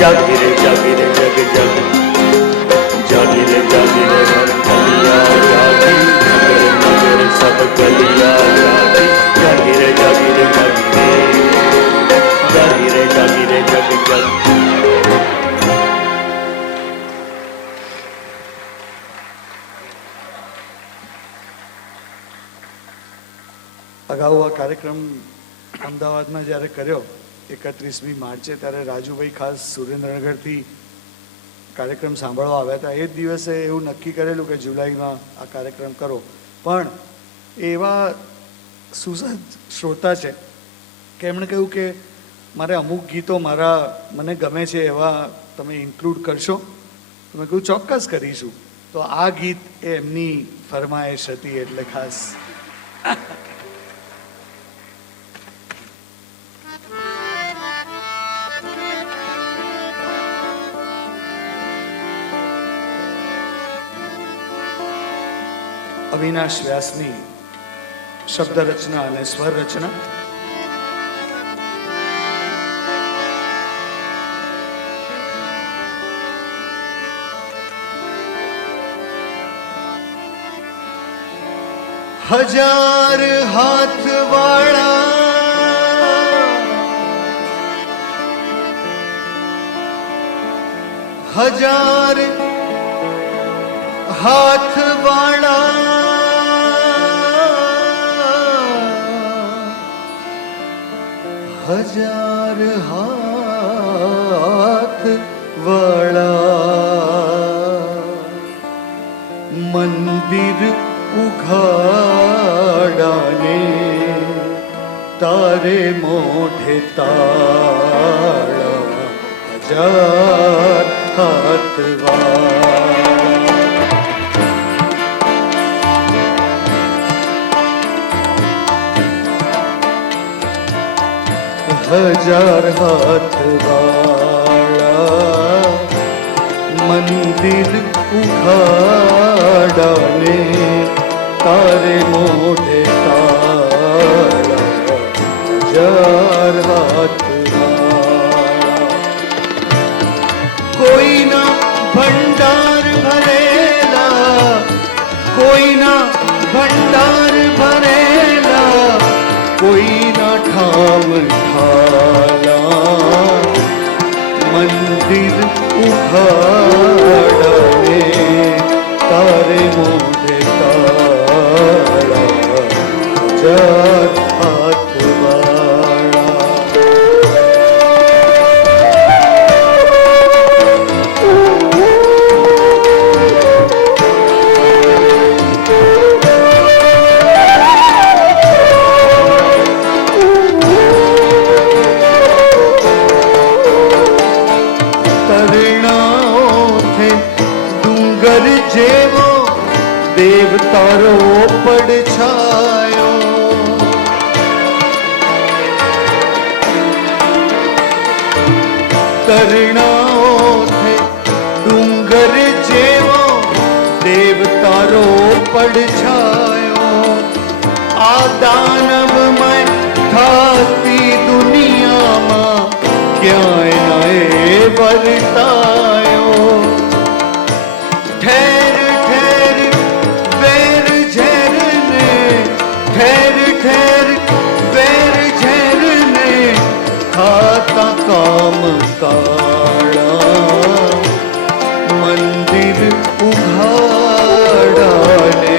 જાગી રે જાગી રે જગ જગ જાગી રે ગલિયા જાગી નગર નગર સબ ગલિયા જાગી જાગી રે જાગી રે જાગી રે જાગી રે જાગી રે જગ જગ. અગાઉ આ કાર્યક્રમ અમદાવાદમાં જ્યારે કર્યો 31મી માર્ચે, ત્યારે રાજુભાઈ ખાસ સુરેન્દ્રનગરથી કાર્યક્રમ સાંભળવા આવ્યા હતા. એ જ દિવસે એવું નક્કી કરેલું કે જુલાઈમાં આ કાર્યક્રમ કરો, પણ એવા સુસજ્જ શ્રોતા છે કે એમણે કહ્યું કે મારે અમુક ગીતો મને ગમે છે એવા તમે ઇન્ક્લુડ કરશો? તો મેં કહ્યું ચોક્કસ કરીશું. તો આ ગીત એ એમની ફરમાઈશ હતી, એટલે ખાસ અવિનાશ વ્યાસની શબ્દ રચના અને સ્વર રચના. હજાર હાથ વાળા હજાર હાથ વાળા હજાર હાથ વાળા મંદિર ઉઘાડાને તારે મોઢે તાળા હજાર હાથ હજાર હાથ વાળા મંદિર ઉઘાડાને તારે મોઢે તાળા હજાર હાથ વાળા. કોઈના ભંડાર ભરેલા કોઈના ભંડાર ભરેલા કોઈના ઠામ ઠાલા મંદિર ઉઘાડાને તારે મોઢે તાળા હજાર હાથ વાળા. જેવો દેવ તારો પડછાયો કરણાઓથે ડુંગર જેવો દેવ તારો પડછાયો. આ દાનવમય થાતી દુનિયામાં ક્યાંય ના એ વર્તાયો. ઠેર ઠેર વેર ઝેરને ઠેર ઠેર વેર ઝેરને ખાતા કામ કાળા મંદિર ઉઘાડાને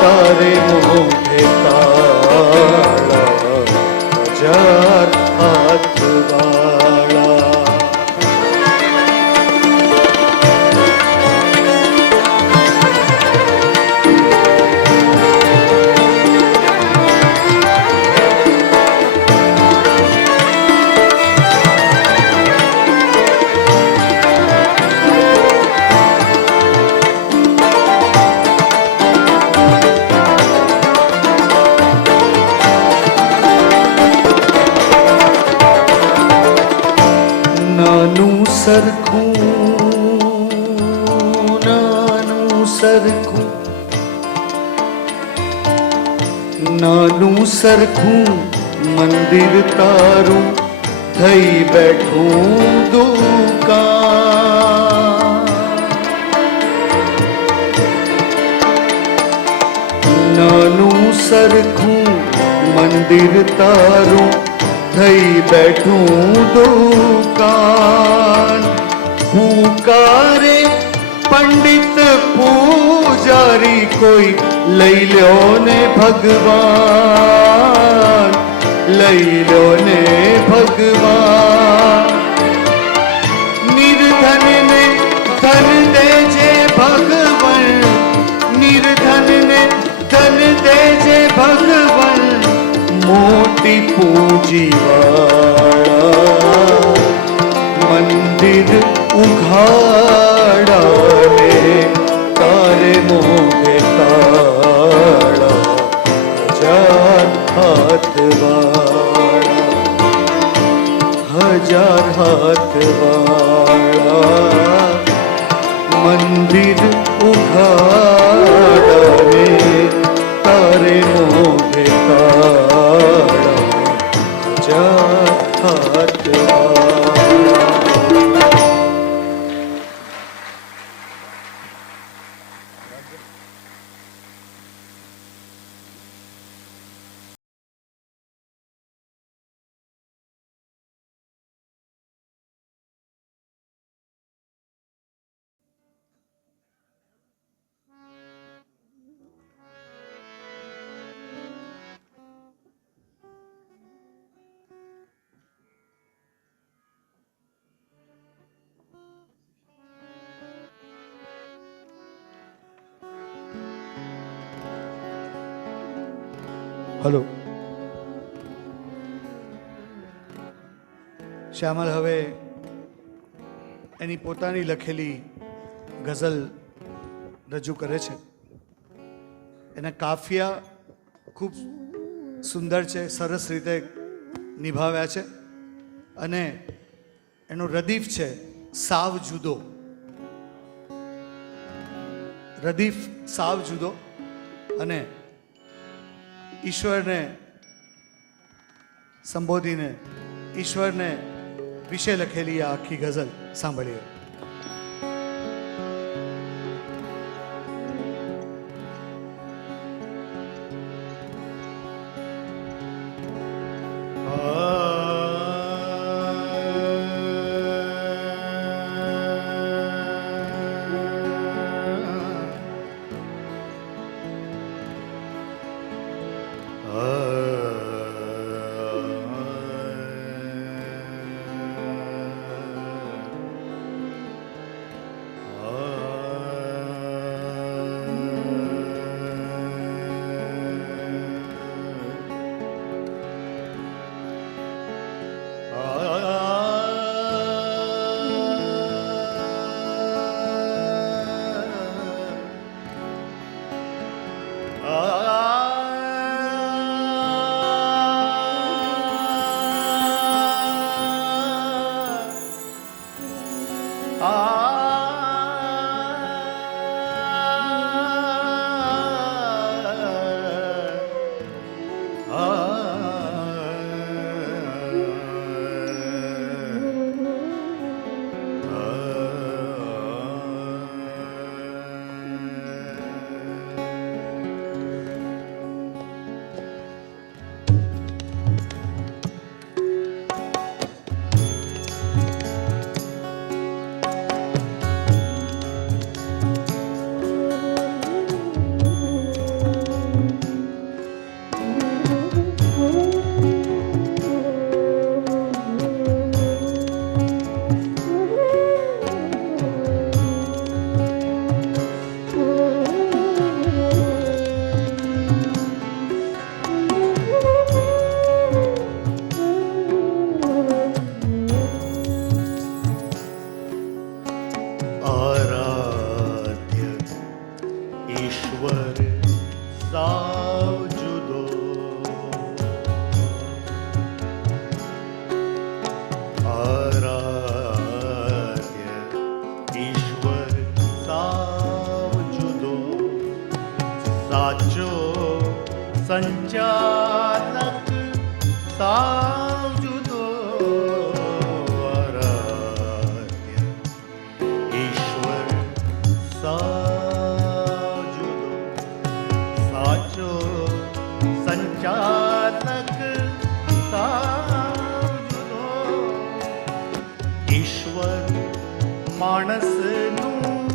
તારે મોઢે તાળા હજાર હાથ વાળા. નાનું સરખું મંદિર તારું થઈ બેઠું દુકાન. નાનું સરખું મંદિર તારું થઈ બેઠું દુકાન. પુકારે પંડિત પૂજારી કોઈ લઈ લ્યો ને ભગવાન, લઈ લ્યો ને ભગવાન. નિર્ધન ને ધન દેજે ભગવાન, નિર્ધન ને ધન દેજે ભગવાન. મોટી પૂજીવાળા મંદિર ઉઘાડાને તારે મોઢે તાળા. હજાર હાથવાળા, હજાર હાથવાળા મંદિર ઉઘાડાને તારે મોઢે તાળા. હજાર હાથવાળા. હલો, શ્યામલ હવે એની પોતાની લખેલી ગઝલ રજૂ કરે છે. એના કાફિયા ખૂબ સુંદર છે, સરસ રીતે નિભાવ્યા છે અને એનો રદીફ છે સાવ જુદો. રદીફ સાવ જુદો અને ઈશ્વરને સંબોધીને ઈશ્વરને વિશે લખેલી આ આખી ગઝલ સાંભળીએ. संचालक सा માણસનું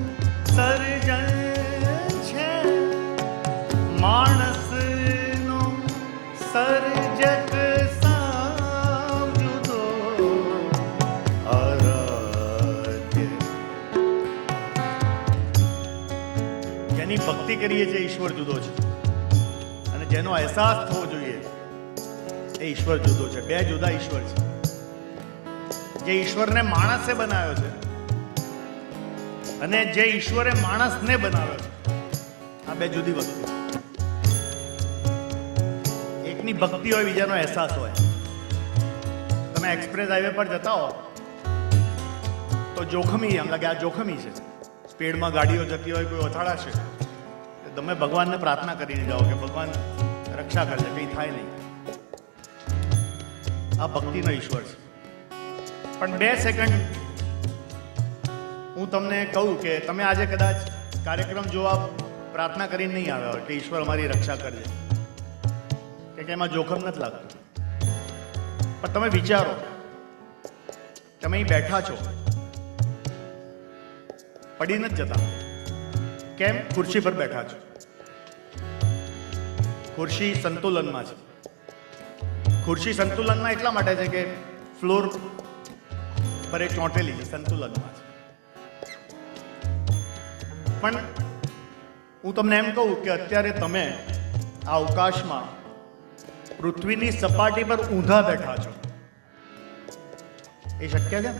સર્જન છે, માણસનો સર્જક સાંભળો આરાધ્ય. જેની ભક્તિ કરીએ છીએ ઈશ્વર જુદો છે, અને જેનો અહેસાસ થવો જોઈએ એ ઈશ્વર જુદો છે. બે જુદા ઈશ્વર છે. જે ઈશ્વરને માણસે બનાવ્યો છે અને જે ઈશ્વરે માણસને બનાવ્યો છે, આ બે જુદી વસ્તુ. એકની ભક્તિ હોય, બીજાનો અહેસાસ હોય. તમે એક્સપ્રેસ હાઈવે પર જતા હો તો જોખમી, એમ લાગે આ જોખમી છે, સ્પીડમાં ગાડીઓ જતી હોય, કોઈ અથડાશે, તમે ભગવાનને પ્રાર્થના કરીને જાઓ કે ભગવાન રક્ષા કરજે, કંઈ થાય નહીં. આ ભક્તિનો ઈશ્વર છે. પણ 2 સેકન્ડ હું તમને કહું કે તમે આજે કદાચ કાર્યક્રમ જોવા પ્રાર્થના કરીને નહીં આવ્યા હોય કે ઈશ્વર અમારી રક્ષા કરજે, કે એમાં જોખમ નથી લાગતું. પણ તમે વિચારો, તમે અહીં બેઠા છો, પડી નથી જતા. કેમ? ખુરશી પર બેઠા છો. ખુરશી સંતુલનમાં છે. ખુરશી સંતુલનમાં એટલા માટે છે કે ફ્લોર પર એક ચોંટેલી છે, સંતુલનમાં છે. પણ હું તમને એમ કહું કે અત્યારે તમે આ અવકાશમાં પૃથ્વીની સપાટી પર ઊંધા બેઠા છો. એ શક્ય છે ને?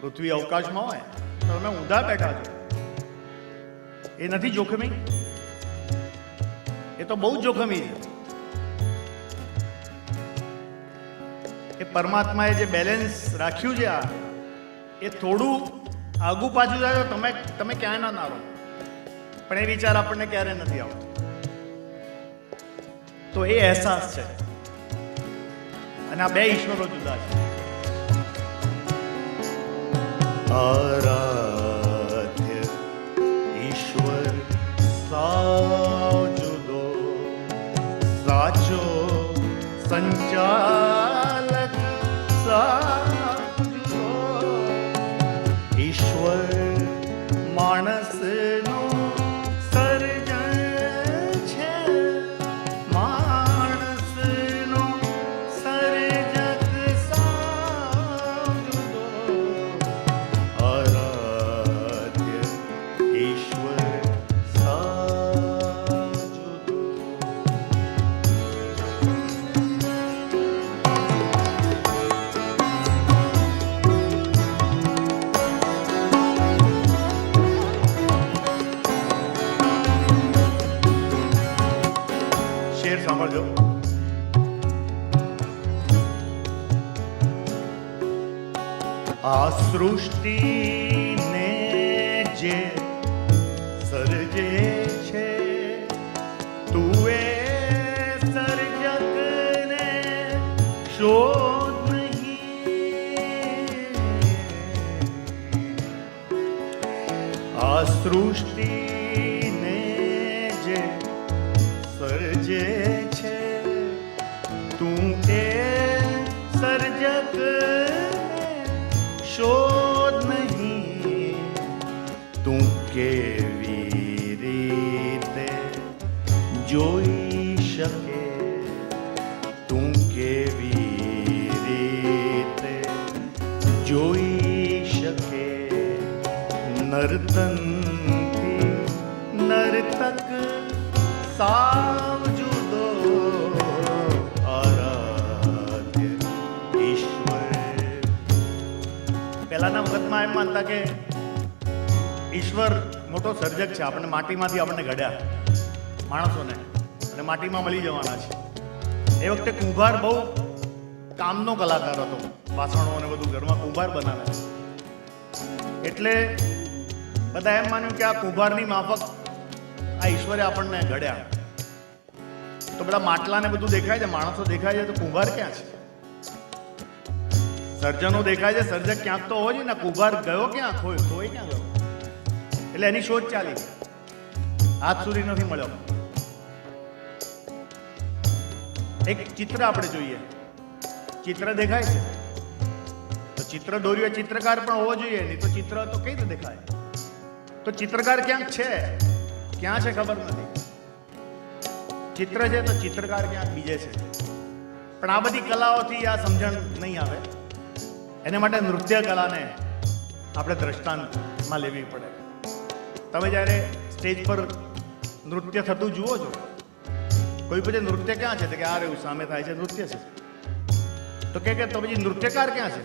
પૃથ્વી અવકાશમાં હોય તો તમે ઊંધા બેઠા છો. એ નથી જોખમી? એ તો બહુ જ જોખમી છે. એ પરમાત્માએ જે બેલેન્સ રાખ્યું છે, આ એ થોડું આગુ પાછું જાય તો તમે ક્યાંય ના રહો. પણ એ વિચાર આપણને ક્યારે નથી આવતો. તો એ અહેસાસ છે. અને આ બે ઈશ્વરો જુદા છે. આરાધ્ય ઈશ્વર સાવ જુદો, સાચો સંચાલક સાવ જુદો. ઈશ્વર માણસનો સર્જન છે, માણસનો સર્જક સાવ જુદો. આરાધ્ય ઈશ્વર સાવ જુદો. શેર સાંભળજો. આ સૃષ્ટિને જે સર્જે છે, તું એ સર્જકને શોધ નહીં. આ સૃષ્ટિને જે સર્જે છે, તું એ સર્જકને શોધ નહીં. તું કેવી રીતે જોઈ શકે, તું કેવી રીતે જોઈ શકે. નર્તનથી નર્તક સાવ જુદો. આરાધ્ય ઈશ્વર. પહેલાના વખતમાં એમ માનતા કે ઈશ્વર મોટો સર્જક છે, આપણને માટીમાંથી આપણને ઘડ્યા માણસોને, અને માટીમાં મળી જવાના છે. એ વખતે કુંભાર બહુ કામનો કલાકાર હતો. વાસણો અને બધું ઘરમાં કુંભાર બનાવે. એટલે બધા એમ માન્યું કે આ કુંભારની માફક આ ઈશ્વરે આપણને ઘડ્યા. તો બધા માટલાને બધું દેખાય છે, માણસો દેખાય છે, તો કુંભાર ક્યાં છે? સર્જનો દેખાય છે, સર્જક ક્યાંક તો હોય ને. કુંભાર ગયો ક્યાં? ખોય ક્યાં ગયો? એટલે એની શોધ ચાલી, આજ સુધી નથી મળ્યો. એક ચિત્ર આપણે જોઈએ. ચિત્ર દેખાય છે તો ચિત્ર દોર્યું એ ચિત્રકાર પણ હોવો જોઈએ, નહીં તો ચિત્ર તો કઈ રીતે દેખાય? તો ચિત્રકાર ક્યાંક છે, ક્યાં છે ખબર નથી. ચિત્ર છે તો ચિત્રકાર ક્યાંક બીજે છે. પણ આ બધી કલાઓથી આ સમજણ નહીં આવે. એને માટે નૃત્ય કલાને આપણે દ્રષ્ટાંતમાં લેવી પડે. તમે જ્યારે સ્ટેજ પર નૃત્ય થતું જુઓ છો, કોઈ પછી નૃત્ય ક્યાં છે? તો કે આ રહ્યું સામે થાય છે નૃત્ય છે. તો કે તો પછી નૃત્યકાર ક્યાં છે?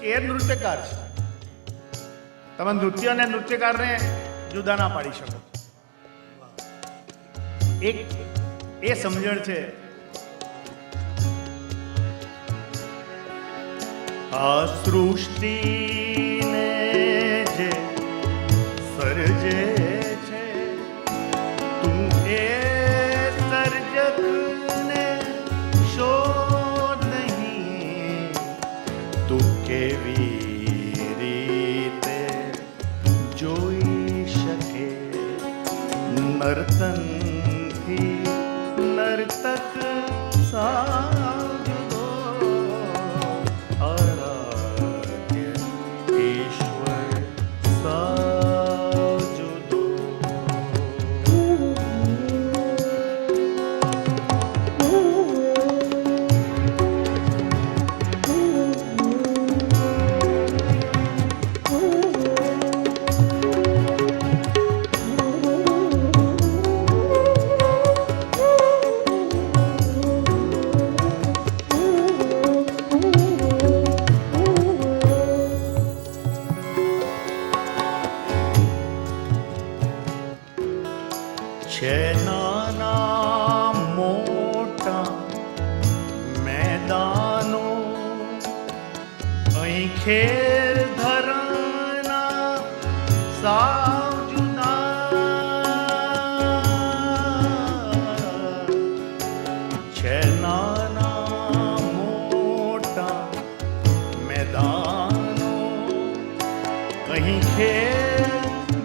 કે એ નૃત્યકાર છે. તમે નૃત્ય અને નૃત્યકારને જુદા ના પાડી શકો. એક એ સમજણ છે. આ સૃષ્ટિને જે સર્જે છે, તું એ સર્જકને શોધ નહીં. તું કેવી રીતે જોઈ શકે નર્તનથી નર્તક સાજદો આરાધ્ય ઈશ્વર સાજદો. છે નાના મોટા મેદાનો, અહીં ખેલ ધરમના સાવ જુદા. છે નાના મોટા મેદાનો, અહીં ખેલ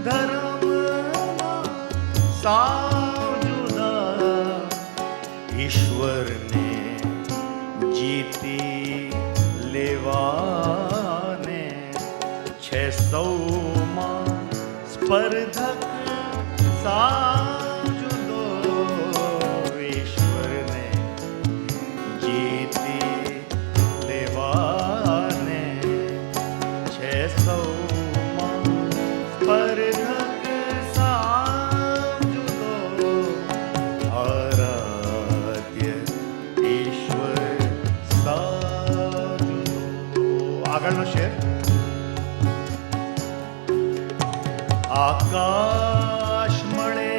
ધરમના સાવ જુદા. ઈશ્વરને જીતી લેવાને છે સૌમાં સ્પર્ધક સાવ જુદો. ઈશ્વરને જીતી લેવાને છે સૌમાં સ્પર્ધક સાવ જુદો. આરાધ્ય ઈશ્વર સાવ જુદો. આગળનો શેર. આકાશ મળે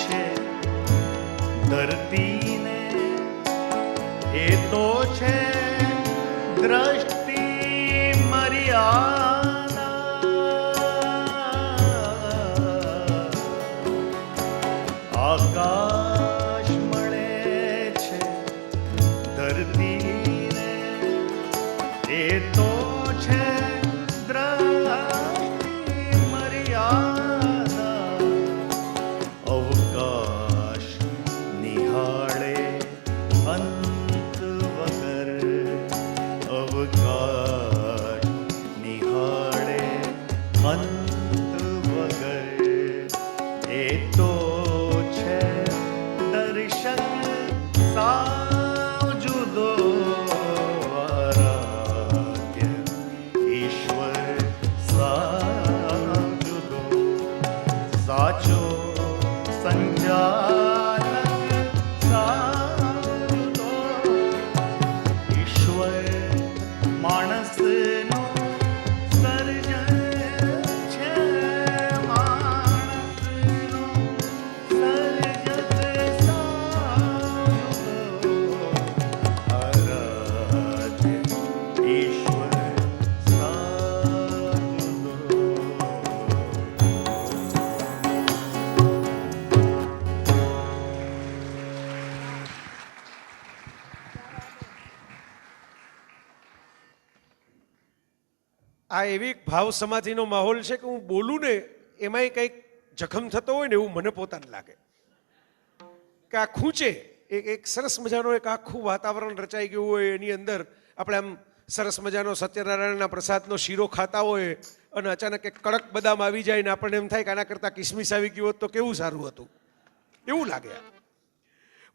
છે ધરતીને, એ તો છે દ્રષ્ટિ મર્યાદા. આકાશ મળે છે ધરતીને, એ તો છે દ્રષ્ટિ મર્યાદા. અવકાશ નિહાળે અંત વગર, અવકાશ નિહાળે અંત વગર. એ તો છે દર્શક સાવ જુદો. આરાધ્ય ઈશ્વર સાવ જુદો. સાચો સંચાલક સાવ જુદો. ઈશ્વર માણસનો સર્જન છે, માણસનો સર્જક સાવ જુદો. આરાધ્ય ઈશ્વર સાવ જુદો. આ એવી એક ભાવ સમાધિનો માહોલ છે કે હું બોલું ને એમાંય કંઈક જખમ થતો હોય ને એવું મને પોતાને લાગે કે આ ખૂંચે એક સરસ મજાનો એક આખું વાતાવરણ રચાઈ ગયું હોય, એની અંદર આપણે આમ સરસ મજાનો સત્યનારાયણના પ્રસાદનો શીરો ખાતા હોય અને અચાનક એક કડક બદામ આવી જાય ને આપણને એમ થાય કે આના કરતાં કિસમિસ આવી ગયું હોત તો કેવું સારું હતું, એવું લાગે.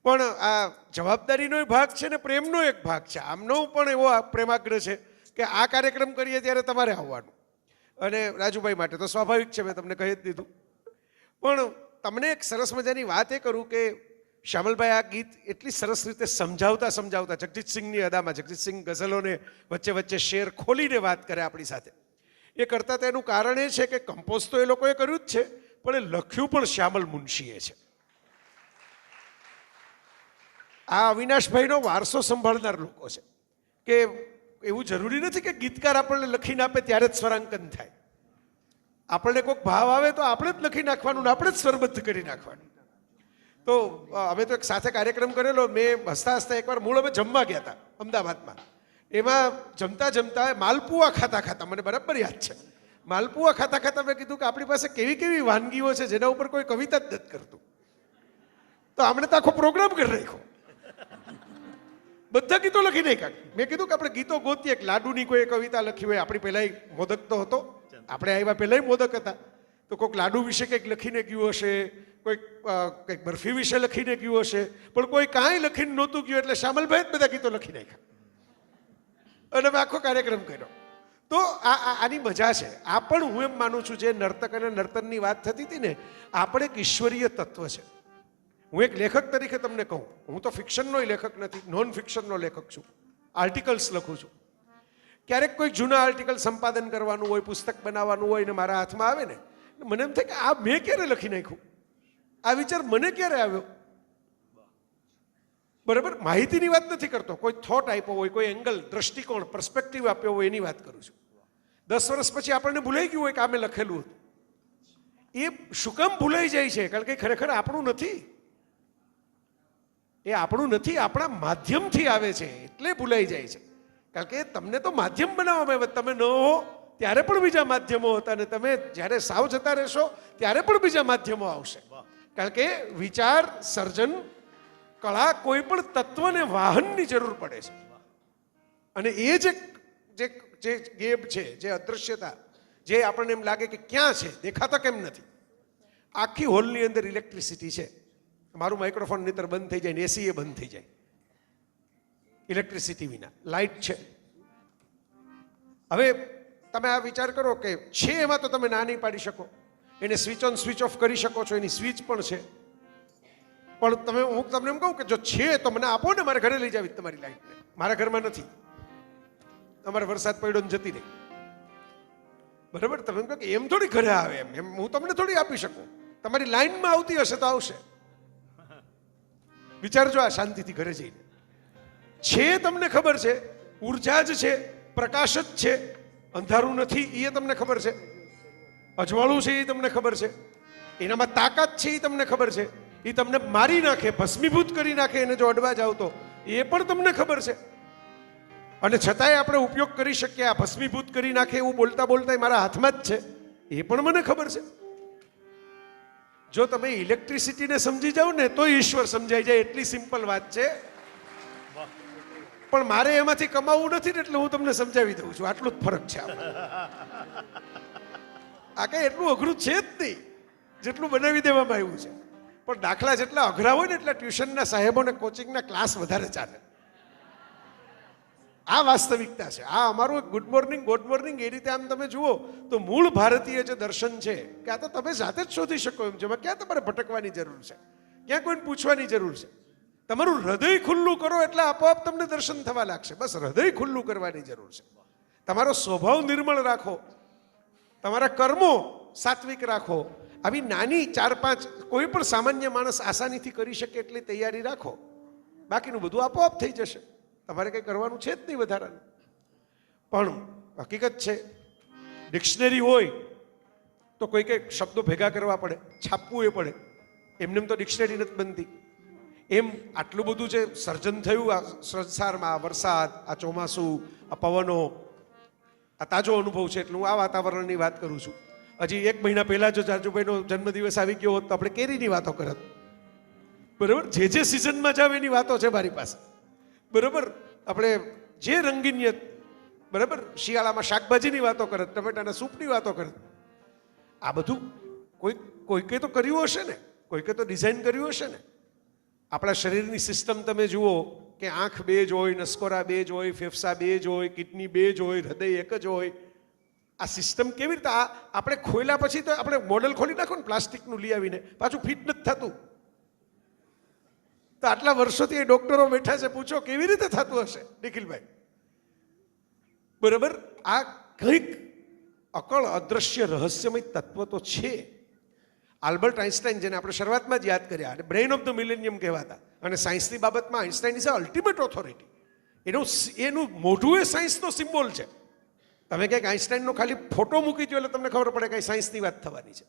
પણ આ જવાબદારીનો ભાગ છે ને પ્રેમનો એક ભાગ છે. આમનો પણ એવો પ્રેમાગ્રહ છે કે આ કાર્યક્રમ કરીએ ત્યારે તમારે આવવાનું, અને રાજુભાઈ માટે તો સ્વાભાવિક છે, મેં તમને કહી જ દીધું. પણ તમને એક સરસ મજાની વાત એ કરું કે શ્યામલભાઈ આ ગીત એટલી સરસ રીતે સમજાવતા જગજીતસિંહની અદામાં, જગજીતસિંહ ગઝલોને વચ્ચે વચ્ચે શેર ખોલીને વાત કરે આપણી સાથે. એ કરતાં તેનું કારણ એ છે કે કમ્પોઝ તો એ લોકોએ કર્યું જ છે, પણ એ લખ્યું પણ શ્યામલ મુનશીએ છે. આ અવિનાશભાઈનો વારસો સંભાળનાર લોકો છે કે એવું જરૂરી નથી કે ગીતકાર આપણને લખીને આપે ત્યારે જ સ્વરાંકન થાય. આપણને કોઈક ભાવ આવે તો આપણે જ લખી નાખવાનું ને આપણે જ સ્વરબદ્ધ કરી નાખવાનું. તો અમે તો એક સાથે કાર્યક્રમ કરેલો. મેં હસતા હસતા એકવાર મૂળ અમે જમવા ગયા હતા અમદાવાદમાં. એમાં જમતા જમતા માલપુઆ ખાતા મને બરાબર યાદ છે, માલપુઆ ખાતા મેં કીધું કે આપણી પાસે કેવી કેવી વાનગીઓ છે જેના ઉપર કોઈ કવિતા જ નથી કરતું. તો આમણે તો આખો પ્રોગ્રામ કરી નાખ્યો, બધા ગીતો લખી નાખ્યા. મેં કીધું કે આપણે ગીતો ગોતીએ. એક લાડુની કોઈ કવિતા લખી હોય, આપણી પહેલાં મોદક તો હતો, આપણે આવ્યા પહેલાં મોદક હતા, તો કોઈક લાડુ વિશે કંઈક લખીને ગયું હશે, કંઈક બરફી વિશે લખીને ગયું હશે, પણ કોઈ કાંઈ લખીને નહોતું ગયું એટલે શ્યામલભાઈ જ બધા ગીતો લખી નાખ્યા અને મેં આખો કાર્યક્રમ કર્યો. તો આની મજા છે. આ પણ હું એમ માનું છું, જે નર્તક અને નર્તનની વાત થતી હતી ને, આ પણ એક ઈશ્વરીય તત્વ છે. હું એક લેખક તરીકે તમને કહું, હું તો ફિક્શનનો લેખક નથી, નોન ફિક્શનનો લેખક છું, આર્ટિકલ્સ લખું છું. ક્યારેક કોઈ જૂના આર્ટિકલ સંપાદન કરવાનું હોય, પુસ્તક બનાવવાનું હોય ને મારા હાથમાં આવે ને, મને એમ થાય કે આ મેં ક્યારે લખી નાખ્યું, આ વિચાર મને ક્યારે આવ્યો. બરાબર, માહિતીની વાત નથી કરતો, કોઈ થોટ આપ્યો હોય, કોઈ એંગલ, દ્રષ્ટિકોણ, પર્સ્પેક્ટિવ આપ્યો હોય એની વાત કરું છું. 10 વર્ષ પછી આપણને ભૂલાઈ ગયું હોય કે આ મેં લખેલું હતું. એ શું કામ ભૂલાઈ જાય છે? કારણ કે ખરેખર આપણું નથી, એ આપણું નથી, આપણા માધ્યમથી આવે છે એટલે ભૂલાઈ જાય છે. કારણ કે તમને તો માધ્યમ બનાવવામાં આવે, તમે ન હો ત્યારે પણ બીજા માધ્યમો હતા, અને તમે જ્યારે સાવ જતા રહેશો ત્યારે પણ બીજા માધ્યમો આવશે. કારણ કે વિચાર, સર્જન, કળા, કોઈ પણ તત્વને વાહનની જરૂર પડે છે. અને એ જે ગેપ છે, જે અદૃશ્યતા, જે આપણને એમ લાગે કે ક્યાં છે, દેખાતા કેમ નથી. આખી હોલની અંદર ઇલેક્ટ્રિસિટી છે. મારું માઇક્રોફોન નહીતર બંધ થઈ જાય ને એસી એ બંધ થઈ જાય ઇલેક્ટ્રિસિટી વિના. લાઇટ છે. હવે તમે આ વિચાર કરો કે છે એમાં તો તમે ના નહીં પાડી શકો, એને સ્વિચ ઓન સ્વિચ ઓફ કરી શકો છો, એની સ્વિચ પણ છે. પણ હું તમને એમ કહું કે જો છે તો મને આપો ને, મારે ઘરે લઈ જાવી તમારી લાઇટને. મારા ઘરમાં નથી, અમારે વરસાદ પડ્યો ને જતી રહી. બરાબર, તમે એમ કહો કે એમ થોડી ઘરે આવે, એમ હું તમને થોડી આપી શકું. તમારી લાઈનમાં આવતી હશે તો આવશે. વિચારજો આ શાંતિથી ઘરે જઈને. છે તમને ખબર છે, ઉર્જા જ છે, પ્રકાશ જ છે, અંધારું નથી એ તમને ખબર છે, અજવાળું છે એ તમને ખબર છે, એનામાં તાકાત છે એ તમને ખબર છે, એ તમને મારી નાખે, ભસ્મીભૂત કરી નાખે એને જો અડવા જાવ તો, એ પણ તમને ખબર છે. અને છતાંય આપણે ઉપયોગ કરી શકીએ. આ ભસ્મીભૂત કરી નાખે એવું બોલતા બોલતા મારા હાથમાં જ છે, એ પણ મને ખબર છે. જો તમે ઇલેક્ટ્રિસિટીને સમજી જાઓ ને તો ઈશ્વર સમજાઈ જાય, એટલી સિમ્પલ વાત છે. પણ મારે એમાંથી કમાવું નથી ને એટલે હું તમને સમજાવી દઉં છું, આટલું જ ફરક છે. આ કઈ એટલું અઘરું છે જ નહીં જેટલું બનાવી દેવામાં આવ્યું છે. પણ દાખલા જેટલા અઘરા હોય ને એટલે ટ્યુશનના સાહેબોને કોચિંગના ક્લાસ વધારે ચાલે. આ વાસ્તવિકતા છે. આ અમારું ગુડ મોર્નિંગ એ રીતે આમ તમે જુઓ તો મૂળ ભારતીય જે દર્શન છે કે આ તો તમે જાતે જ શોધી શકો એમ છે. ક્યાં તમારે ભટકવાની જરૂર છે, ક્યાં કોઈને પૂછવાની જરૂર છે. તમારું હૃદય ખુલ્લું કરો એટલે આપોઆપ તમને દર્શન થવા લાગશે. બસ હૃદય ખુલ્લું કરવાની જરૂર છે. તમારો સ્વભાવ નિર્મળ રાખો, તમારા કર્મો સાત્વિક રાખો. આવી નાની 4-5 કોઈ પણ સામાન્ય માણસ આસાનીથી કરી શકે એટલી તૈયારી રાખો, બાકીનું બધું આપોઆપ થઈ જશે. તમારે કંઈ કરવાનું છે જ નહીં વધારાનું. પણ હકીકત છે, ડિક્શનરી હોય તો કોઈ કંઈક શબ્દો ભેગા કરવા પડે, છાપવું એ પડે. એમને તો ડિક્શનરી નથી બનતી. એમ આટલું બધું જે સર્જન થયું આ સંસારમાં, આ વરસાદ, આ ચોમાસું, આ પવનો, આ તાજો અનુભવ છે એટલે હું આ વાતાવરણની વાત કરું છું. હજી 1 મહિના પહેલા જો જાજુભાઈનો જન્મદિવસ આવી ગયો હોત તો આપણે કેરીની વાતો કરત. બરાબર, જે સિઝનમાં જાવ એની વાતો છે મારી પાસે. બરાબર, આપણે જે રંગીનિયત બરાબર, શિયાળામાં શાકભાજીની વાતો કરે, ટમેટાના સૂપની વાતો કરે. આ બધું કોઈકે તો કર્યું હશે ને, કોઈકે તો ડિઝાઇન કર્યું હશે ને. આપણા શરીરની સિસ્ટમ તમે જુઓ કે આંખ 2 જ હોય, નસકોરા 2 જ હોય, ફેફસા 2 જ હોય, કિડની 2 જ હોય, હૃદય 1 જ હોય. આ સિસ્ટમ કેવી રીતે આપણે ખોલ્યા પછી તો આપણે મોડેલ ખોલી નાખો ને પ્લાસ્ટિકનું લઈ આવીને, પાછું ફિટ નથી થતું. તો આટલા વર્ષોથી એ ડોક્ટરો બેઠા છે, પૂછો કેવી રીતે થતું હશે નિખિલભાઈ? બરાબર, આ કંઈક અકળ અદ્રશ્ય રહસ્યમય તત્વ તો છે. આલ્બર્ટ આઇન્સ્ટાઈન, જેને આપણે શરૂઆતમાં જ યાદ કર્યા, અને બ્રેઇન ઓફ ધ મિલેનિયમ કહેવાતા, અને સાયન્સની બાબતમાં Einstein is a ultimate authority. એનું મોઢું એ સાયન્સનો સિમ્બોલ છે. તમે કંઈક આઇન્સ્ટાઈનનો ખાલી ફોટો મૂકી દો એટલે તમને ખબર પડે કે સાયન્સની વાત થવાની છે.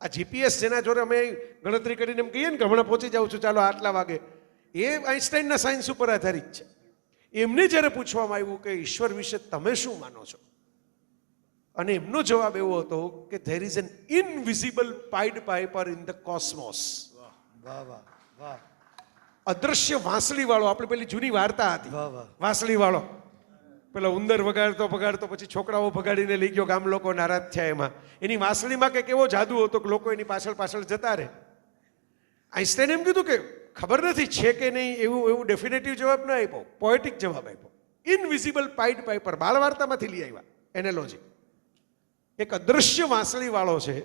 આ જીપીએસ જેના જોડે અમે ગણતરી કરીને એમ કહીએ ને કે હમણાં પહોંચી જાઉં છું, ચાલો આટલા વાગે, એ આઇન્સ્ટાઈનના સાયન્સ ઉપર આધારિત છે. એમને જ્યારે પૂછવામાં આવ્યું કે ઈશ્વર વિશે તમે શું માનો છો, અને એમનો જવાબ એવો હતો કે there is an invisible pied piper in the cosmos. વાહ વાહ વાહ. અદ્રશ્ય વાંસળી વાળો, આપણી પેલી જૂની વાર્તા હતી, વાહ વાહ. વાંસળી વાળો. પેલા ઉંદર વગાડતો પછી છોકરાઓ ભગાડીને લઈ ગયો, ગામ લોકો નારાજ થયા. એમાં એની વાંસળીમાં કંઈક એવો જાદુ હતો કે લોકો એની પાછળ જતા રહે. આઇન્સ્ટાઈને એમ કીધું કે ખબર નથી છે કે નહીં, એવું ડેફિનેટિવ જવાબ ન આપ્યો, પોએટિક જવાબ આપ્યો. ઇનવિઝિબલ પાઇડ પાઇપર, બાળ વાર્તામાંથી લઈ આવ્યા એનાલોજી. એક અદ્રશ્ય વાંસળી વાળો છે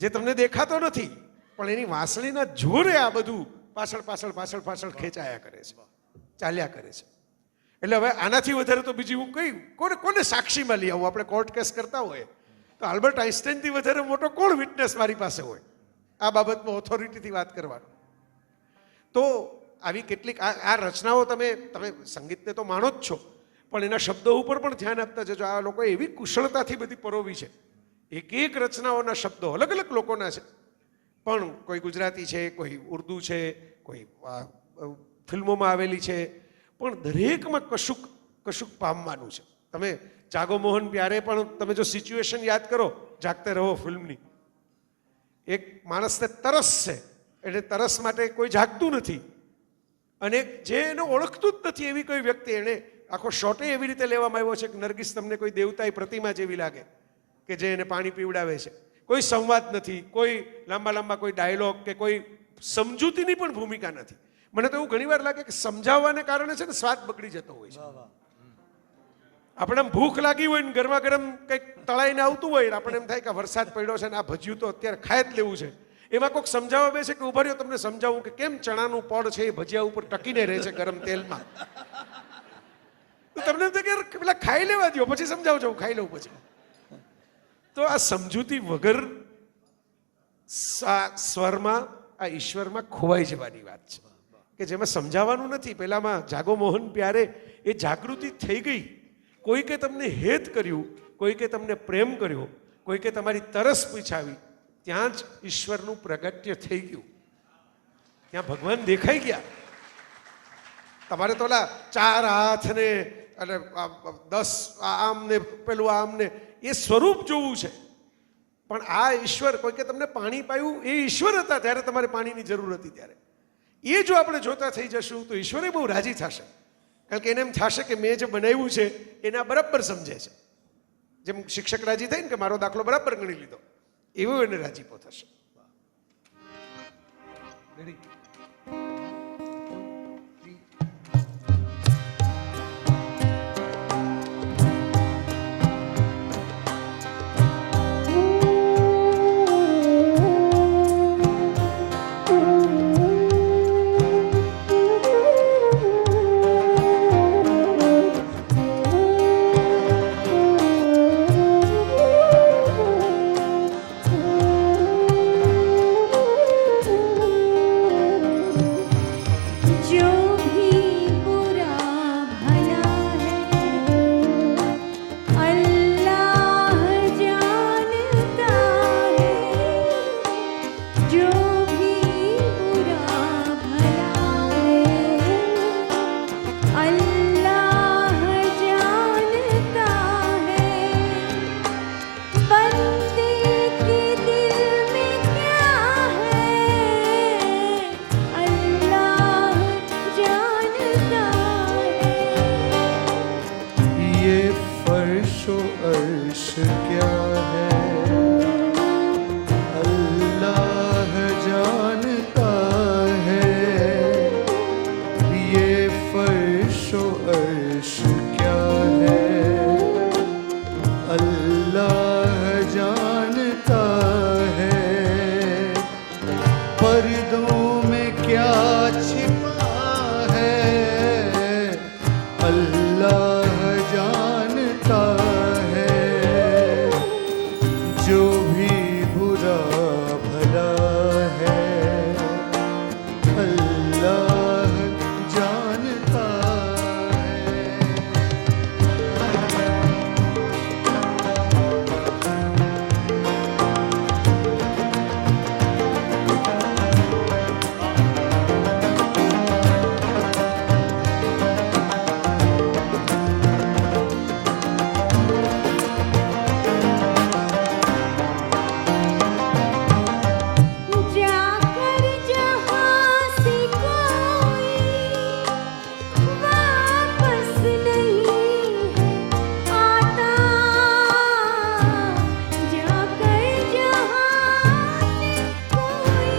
જે તમને દેખાતો નથી, પણ એની વાંસળીના જોરે આ બધું પાછળ ખેંચાયા કરે છે, ચાલ્યા કરે છે. એટલે હવે આનાથી વધારે તો બીજી હું કઈ કોને સાક્ષીમાં લઈ આવું? આપણે કોર્ટ કેસ કરતા હોય તો આલ્બર્ટ આઇન્સ્ટાઈનથી વધારે મોટો કોણ વિટનેસ મારી પાસે હોય આ બાબતમાં ઓથોરિટીથી વાત કરવાનો? તો આવી કેટલીક આ રચનાઓ તમે સંગીતને તો માણો જ છો, પણ એના શબ્દો ઉપર પણ ધ્યાન આપતા જજો. આ લોકોએ એવી કુશળતાથી બધી પરોવી છે. એક રચનાઓના શબ્દો અલગ અલગ લોકોના છે, પણ કોઈ ગુજરાતી છે, કોઈ ઉર્દુ છે, કોઈ ફિલ્મોમાં આવેલી છે, પણ દરેકમાં કશુંક પામવાનું છે. તમે જાગો મોહન પ્યારે પણ તમે જો સિચ્યુએશન યાદ કરો, જાગતે રહો ફિલ્મની, એક માણસને તરસ છે, એટલે તરસ માટે કોઈ જાગતું નથી, અને જે એને ઓળખતું જ નથી એવી કોઈ વ્યક્તિ, એને આખો શોટે એવી રીતે લેવામાં આવ્યો છે કે નરગિસ તમને કોઈ દેવતાની પ્રતિમા જેવી લાગે કે જે એને પાણી પીવડાવે છે. કોઈ સંવાદ નથી, કોઈ લાંબા કોઈ ડાયલોગ કે કોઈ સમજૂતીની પણ ભૂમિકા નથી. મને તો એવું ઘણીવાર લાગે કે સમજાવવાને કારણે છે ને સ્વાદ બગડી જતો હોય છે. આપણે આમ ભૂખ લાગી હોય ને ગરમા ગરમ કંઈક તળાઈને આવતું હોય, આપણે એમ થાય કે વરસાદ પડ્યો છે ને આ ભજીયું તો અત્યારે ખાઈ જ લેવું છે. એમાં કોઈક સમજાવવા બેસે કે ઉભા રહ્યો તમને સમજાવું કે કેમ ચણાનું પડ છે એ ભજીયા ઉપર ટકીને રહે છે ગરમ તેલમાં. તો તમને એમ થાય કે પેલા ખાઈ લેવા દો પછી સમજાવજો, હું ખાઈ લઉં પછી. તો આ સમજૂતી વગર સ્વરમાં આ ઈશ્વરમાં ખોવાઈ જવાની વાત છે, કે જેમાં સમજાવવાનું નથી. પેલામાં જાગો મોહન પ્યારે એ જાગૃતિ થઈ ગઈ. કોઈકે તમને હેત કર્યું, કોઈકે તમને પ્રેમ કર્યો, કોઈકે તમારી તરસ પૂછાવી, ત્યાં જ ઈશ્વરનું પ્રગટ્ય થઈ ગયું, ત્યાં ભગવાન દેખાઈ ગયા. તમારે તો ઓલા 4 હાથ ને અને 10 આમ ને પેલું આમ ને એ સ્વરૂપ જોવું છે, પણ આ ઈશ્વર, કોઈકે તમને પાણી પાયું એ ઈશ્વર હતા ત્યારે તમારે પાણીની જરૂર હતી ત્યારે. એ જો આપણે જોતા થઈ જશું તો ઈશ્વરે બહુ રાજી થશે, કારણ કે એને એમ થશે કે મેં જે બનાવ્યું છે એને આ બરાબર સમજે છે. જેમ શિક્ષક રાજી થાય ને કે મારો દાખલો બરાબર ગણી લીધો, એવું એને રાજીપો થશે. अर्श क्या है अल्लाह जानता है, पर्दों में क्या छिपा है अल्लाह जानता है, जो भी बुरा भला है अल्लाह जानता है। जाकर जहाँ से कोई वापस नहीं है आता, जाकर जहाँ से कोई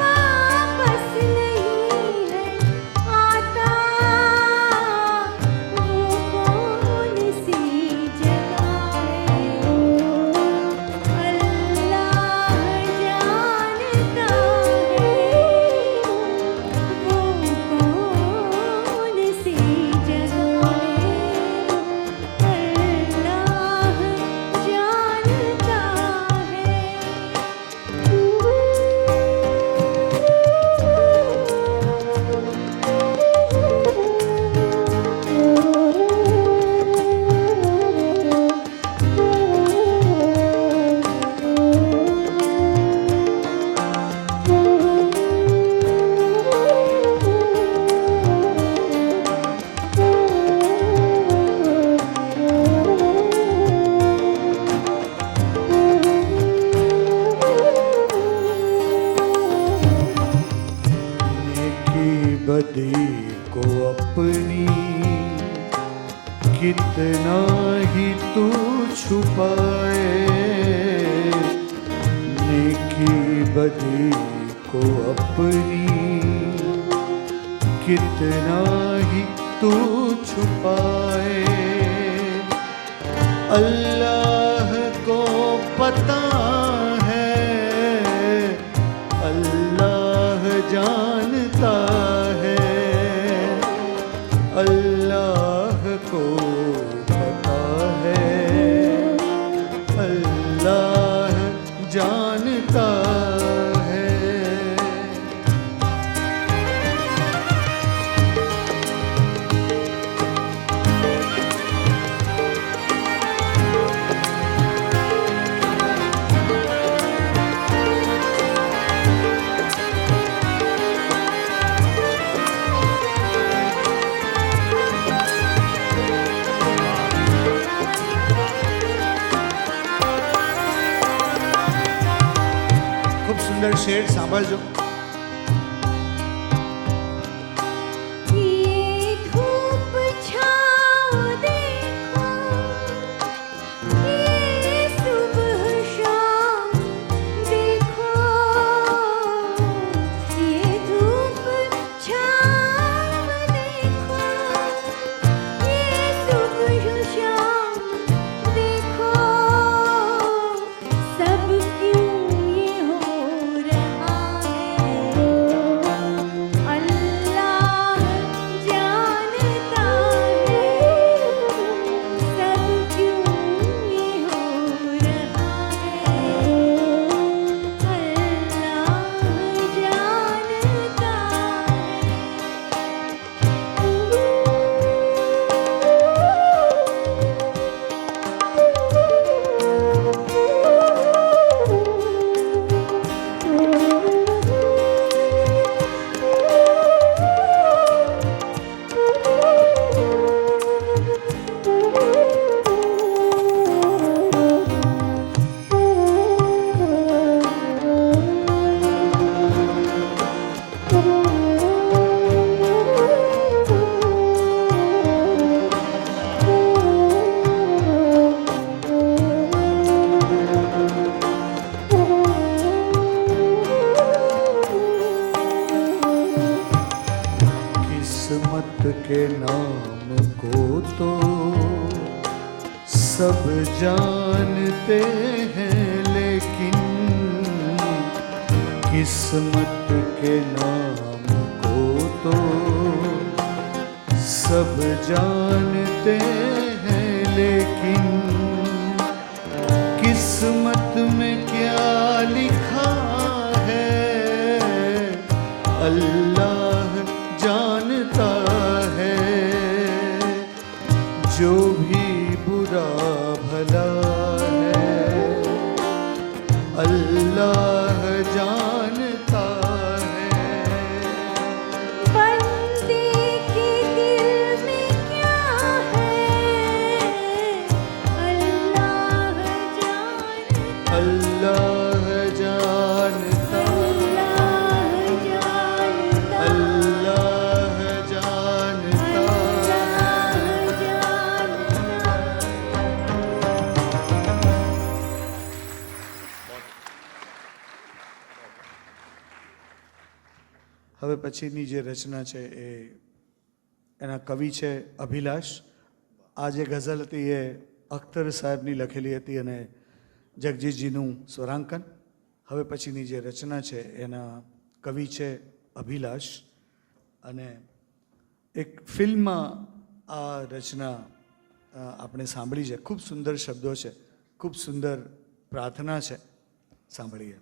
वापस नहीं है आता, वो कौन सी जगह है अल्लाह जानता है, वो कौन सी जगह है अल्लाह जानता नेकी बदी को अपनी कितना ही तू छुपाए, नेकी बदी को अपनी कितना ही तू छुपाए, अल्लाह को पता है अल्लाह जानता है, अल्लाह को पता है अल्लाह जानता है। ખૂબ સુંદર શેર સાંભળજો। ये धूप छाँव देखो, ये सुबह शाम देखो, ये धूप छाँव देखो, ये सुबह शाम देखो, सब क्यों ये हो रहा है नाम को तो सब जानते हैं, लेकिन किस्मत के नाम को तो सब जानते हैं, लेकिन किस्मत में क्या लिखा है अल्लाह जानता है। जो भी बुरा भला है अल्लाह जानता है। बंदे के दिल में क्या है अल्लाह जानता, अल्लाह जानता, अल्लाह जानता, अल्लाह जानता। હવે પછીની જે રચના છે એ એના કવિ છે અભિલાષ. આ જે ગઝલ હતી એ અખ્તર સાહેબની લખેલી હતી અને જગજીતજીનું સ્વરાંકન. હવે પછીની જે રચના છે એના કવિ છે અભિલાષ અને એક ફિલ્મમાં આ રચના આપણે સાંભળી છે. ખૂબ સુંદર શબ્દો છે, ખૂબ સુંદર પ્રાર્થના છે. સાંભળીએ.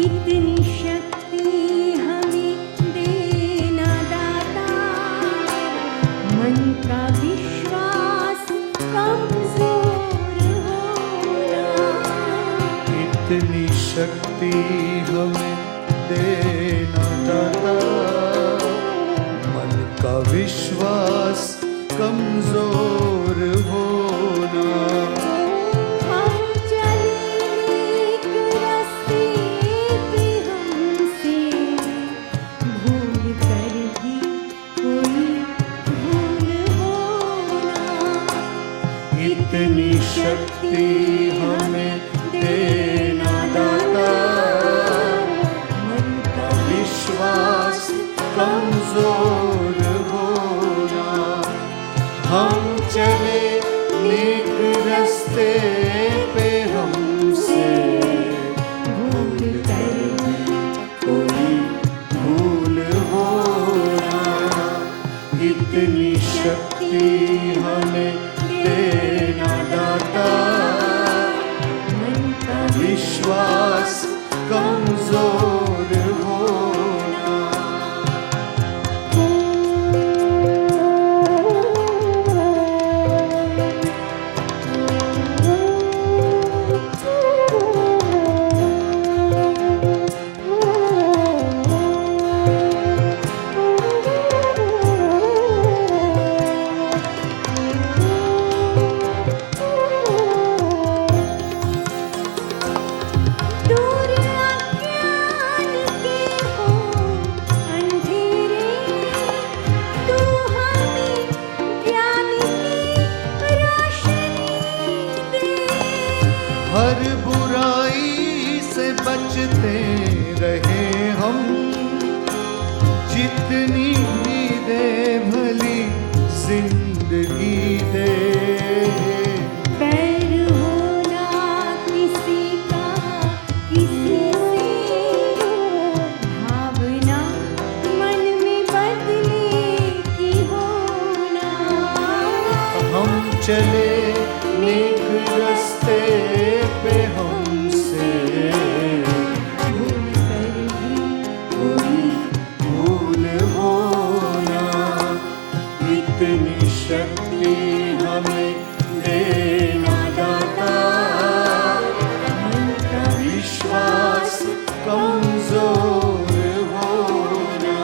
इतनी शक्ति हमें देना दाता, मन का विश्वास कमजोर होना। इतनी शक्ति हमें देना दाता, मन का विश्वास कमजोर होना। हम चले एक रास्ते पे, हमसे भूल कर भी कोई भूल होना। इतनी शक्ति हमें देना दाता, मन का विश्वास कमजोर होना। हम चले नेक रास्ते पे, हमसे भूल कर भी कोई भूल होना। इतनी शक्ति हमें देना दाता, मन का विश्वास कमजोर होना। दूर अज्ञान के हो अंधेरे, तू हमें ज्ञान की रोशनी दे। हर बुराई से बचते रहे हम, जितनी दे भली जिंदगी दे। बैर होना किसी का किसी से, भावना मन में बदले की होना। हम चले नेक रास्ते पे, हमसे भूल कर भी कोई भूल होना। इतनी शक्ति हमें देना दाता, मन का विश्वास कमजोर होना।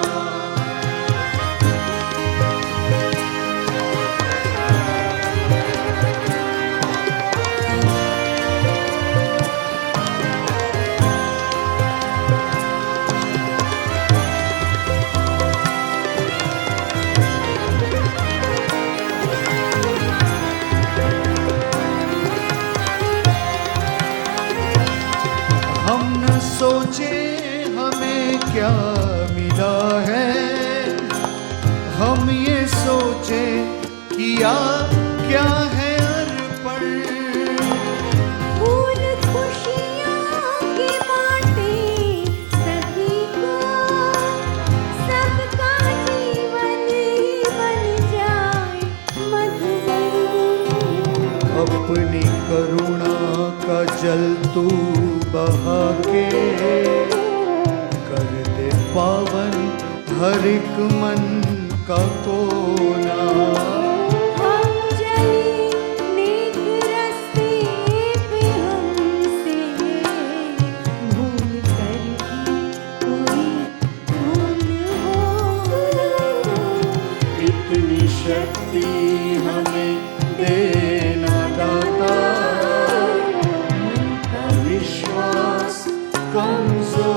हम न सोचे हमें क्या मिला है, हम ये सोचे किया क्या है अर्पण। फूल खुशियाँ के बाटे सभी को, सबका जीवन बन जाए मधुबन। अपनी करुणा का जल तू बहा के, कर दे पावन हर एक मन का कोना। हम चले नेक रास्ते पे, हमसे भूल कर भी कोई भूल हो। इतनी शक्ति हमें देना दाता, मन का विश्वास कमजोर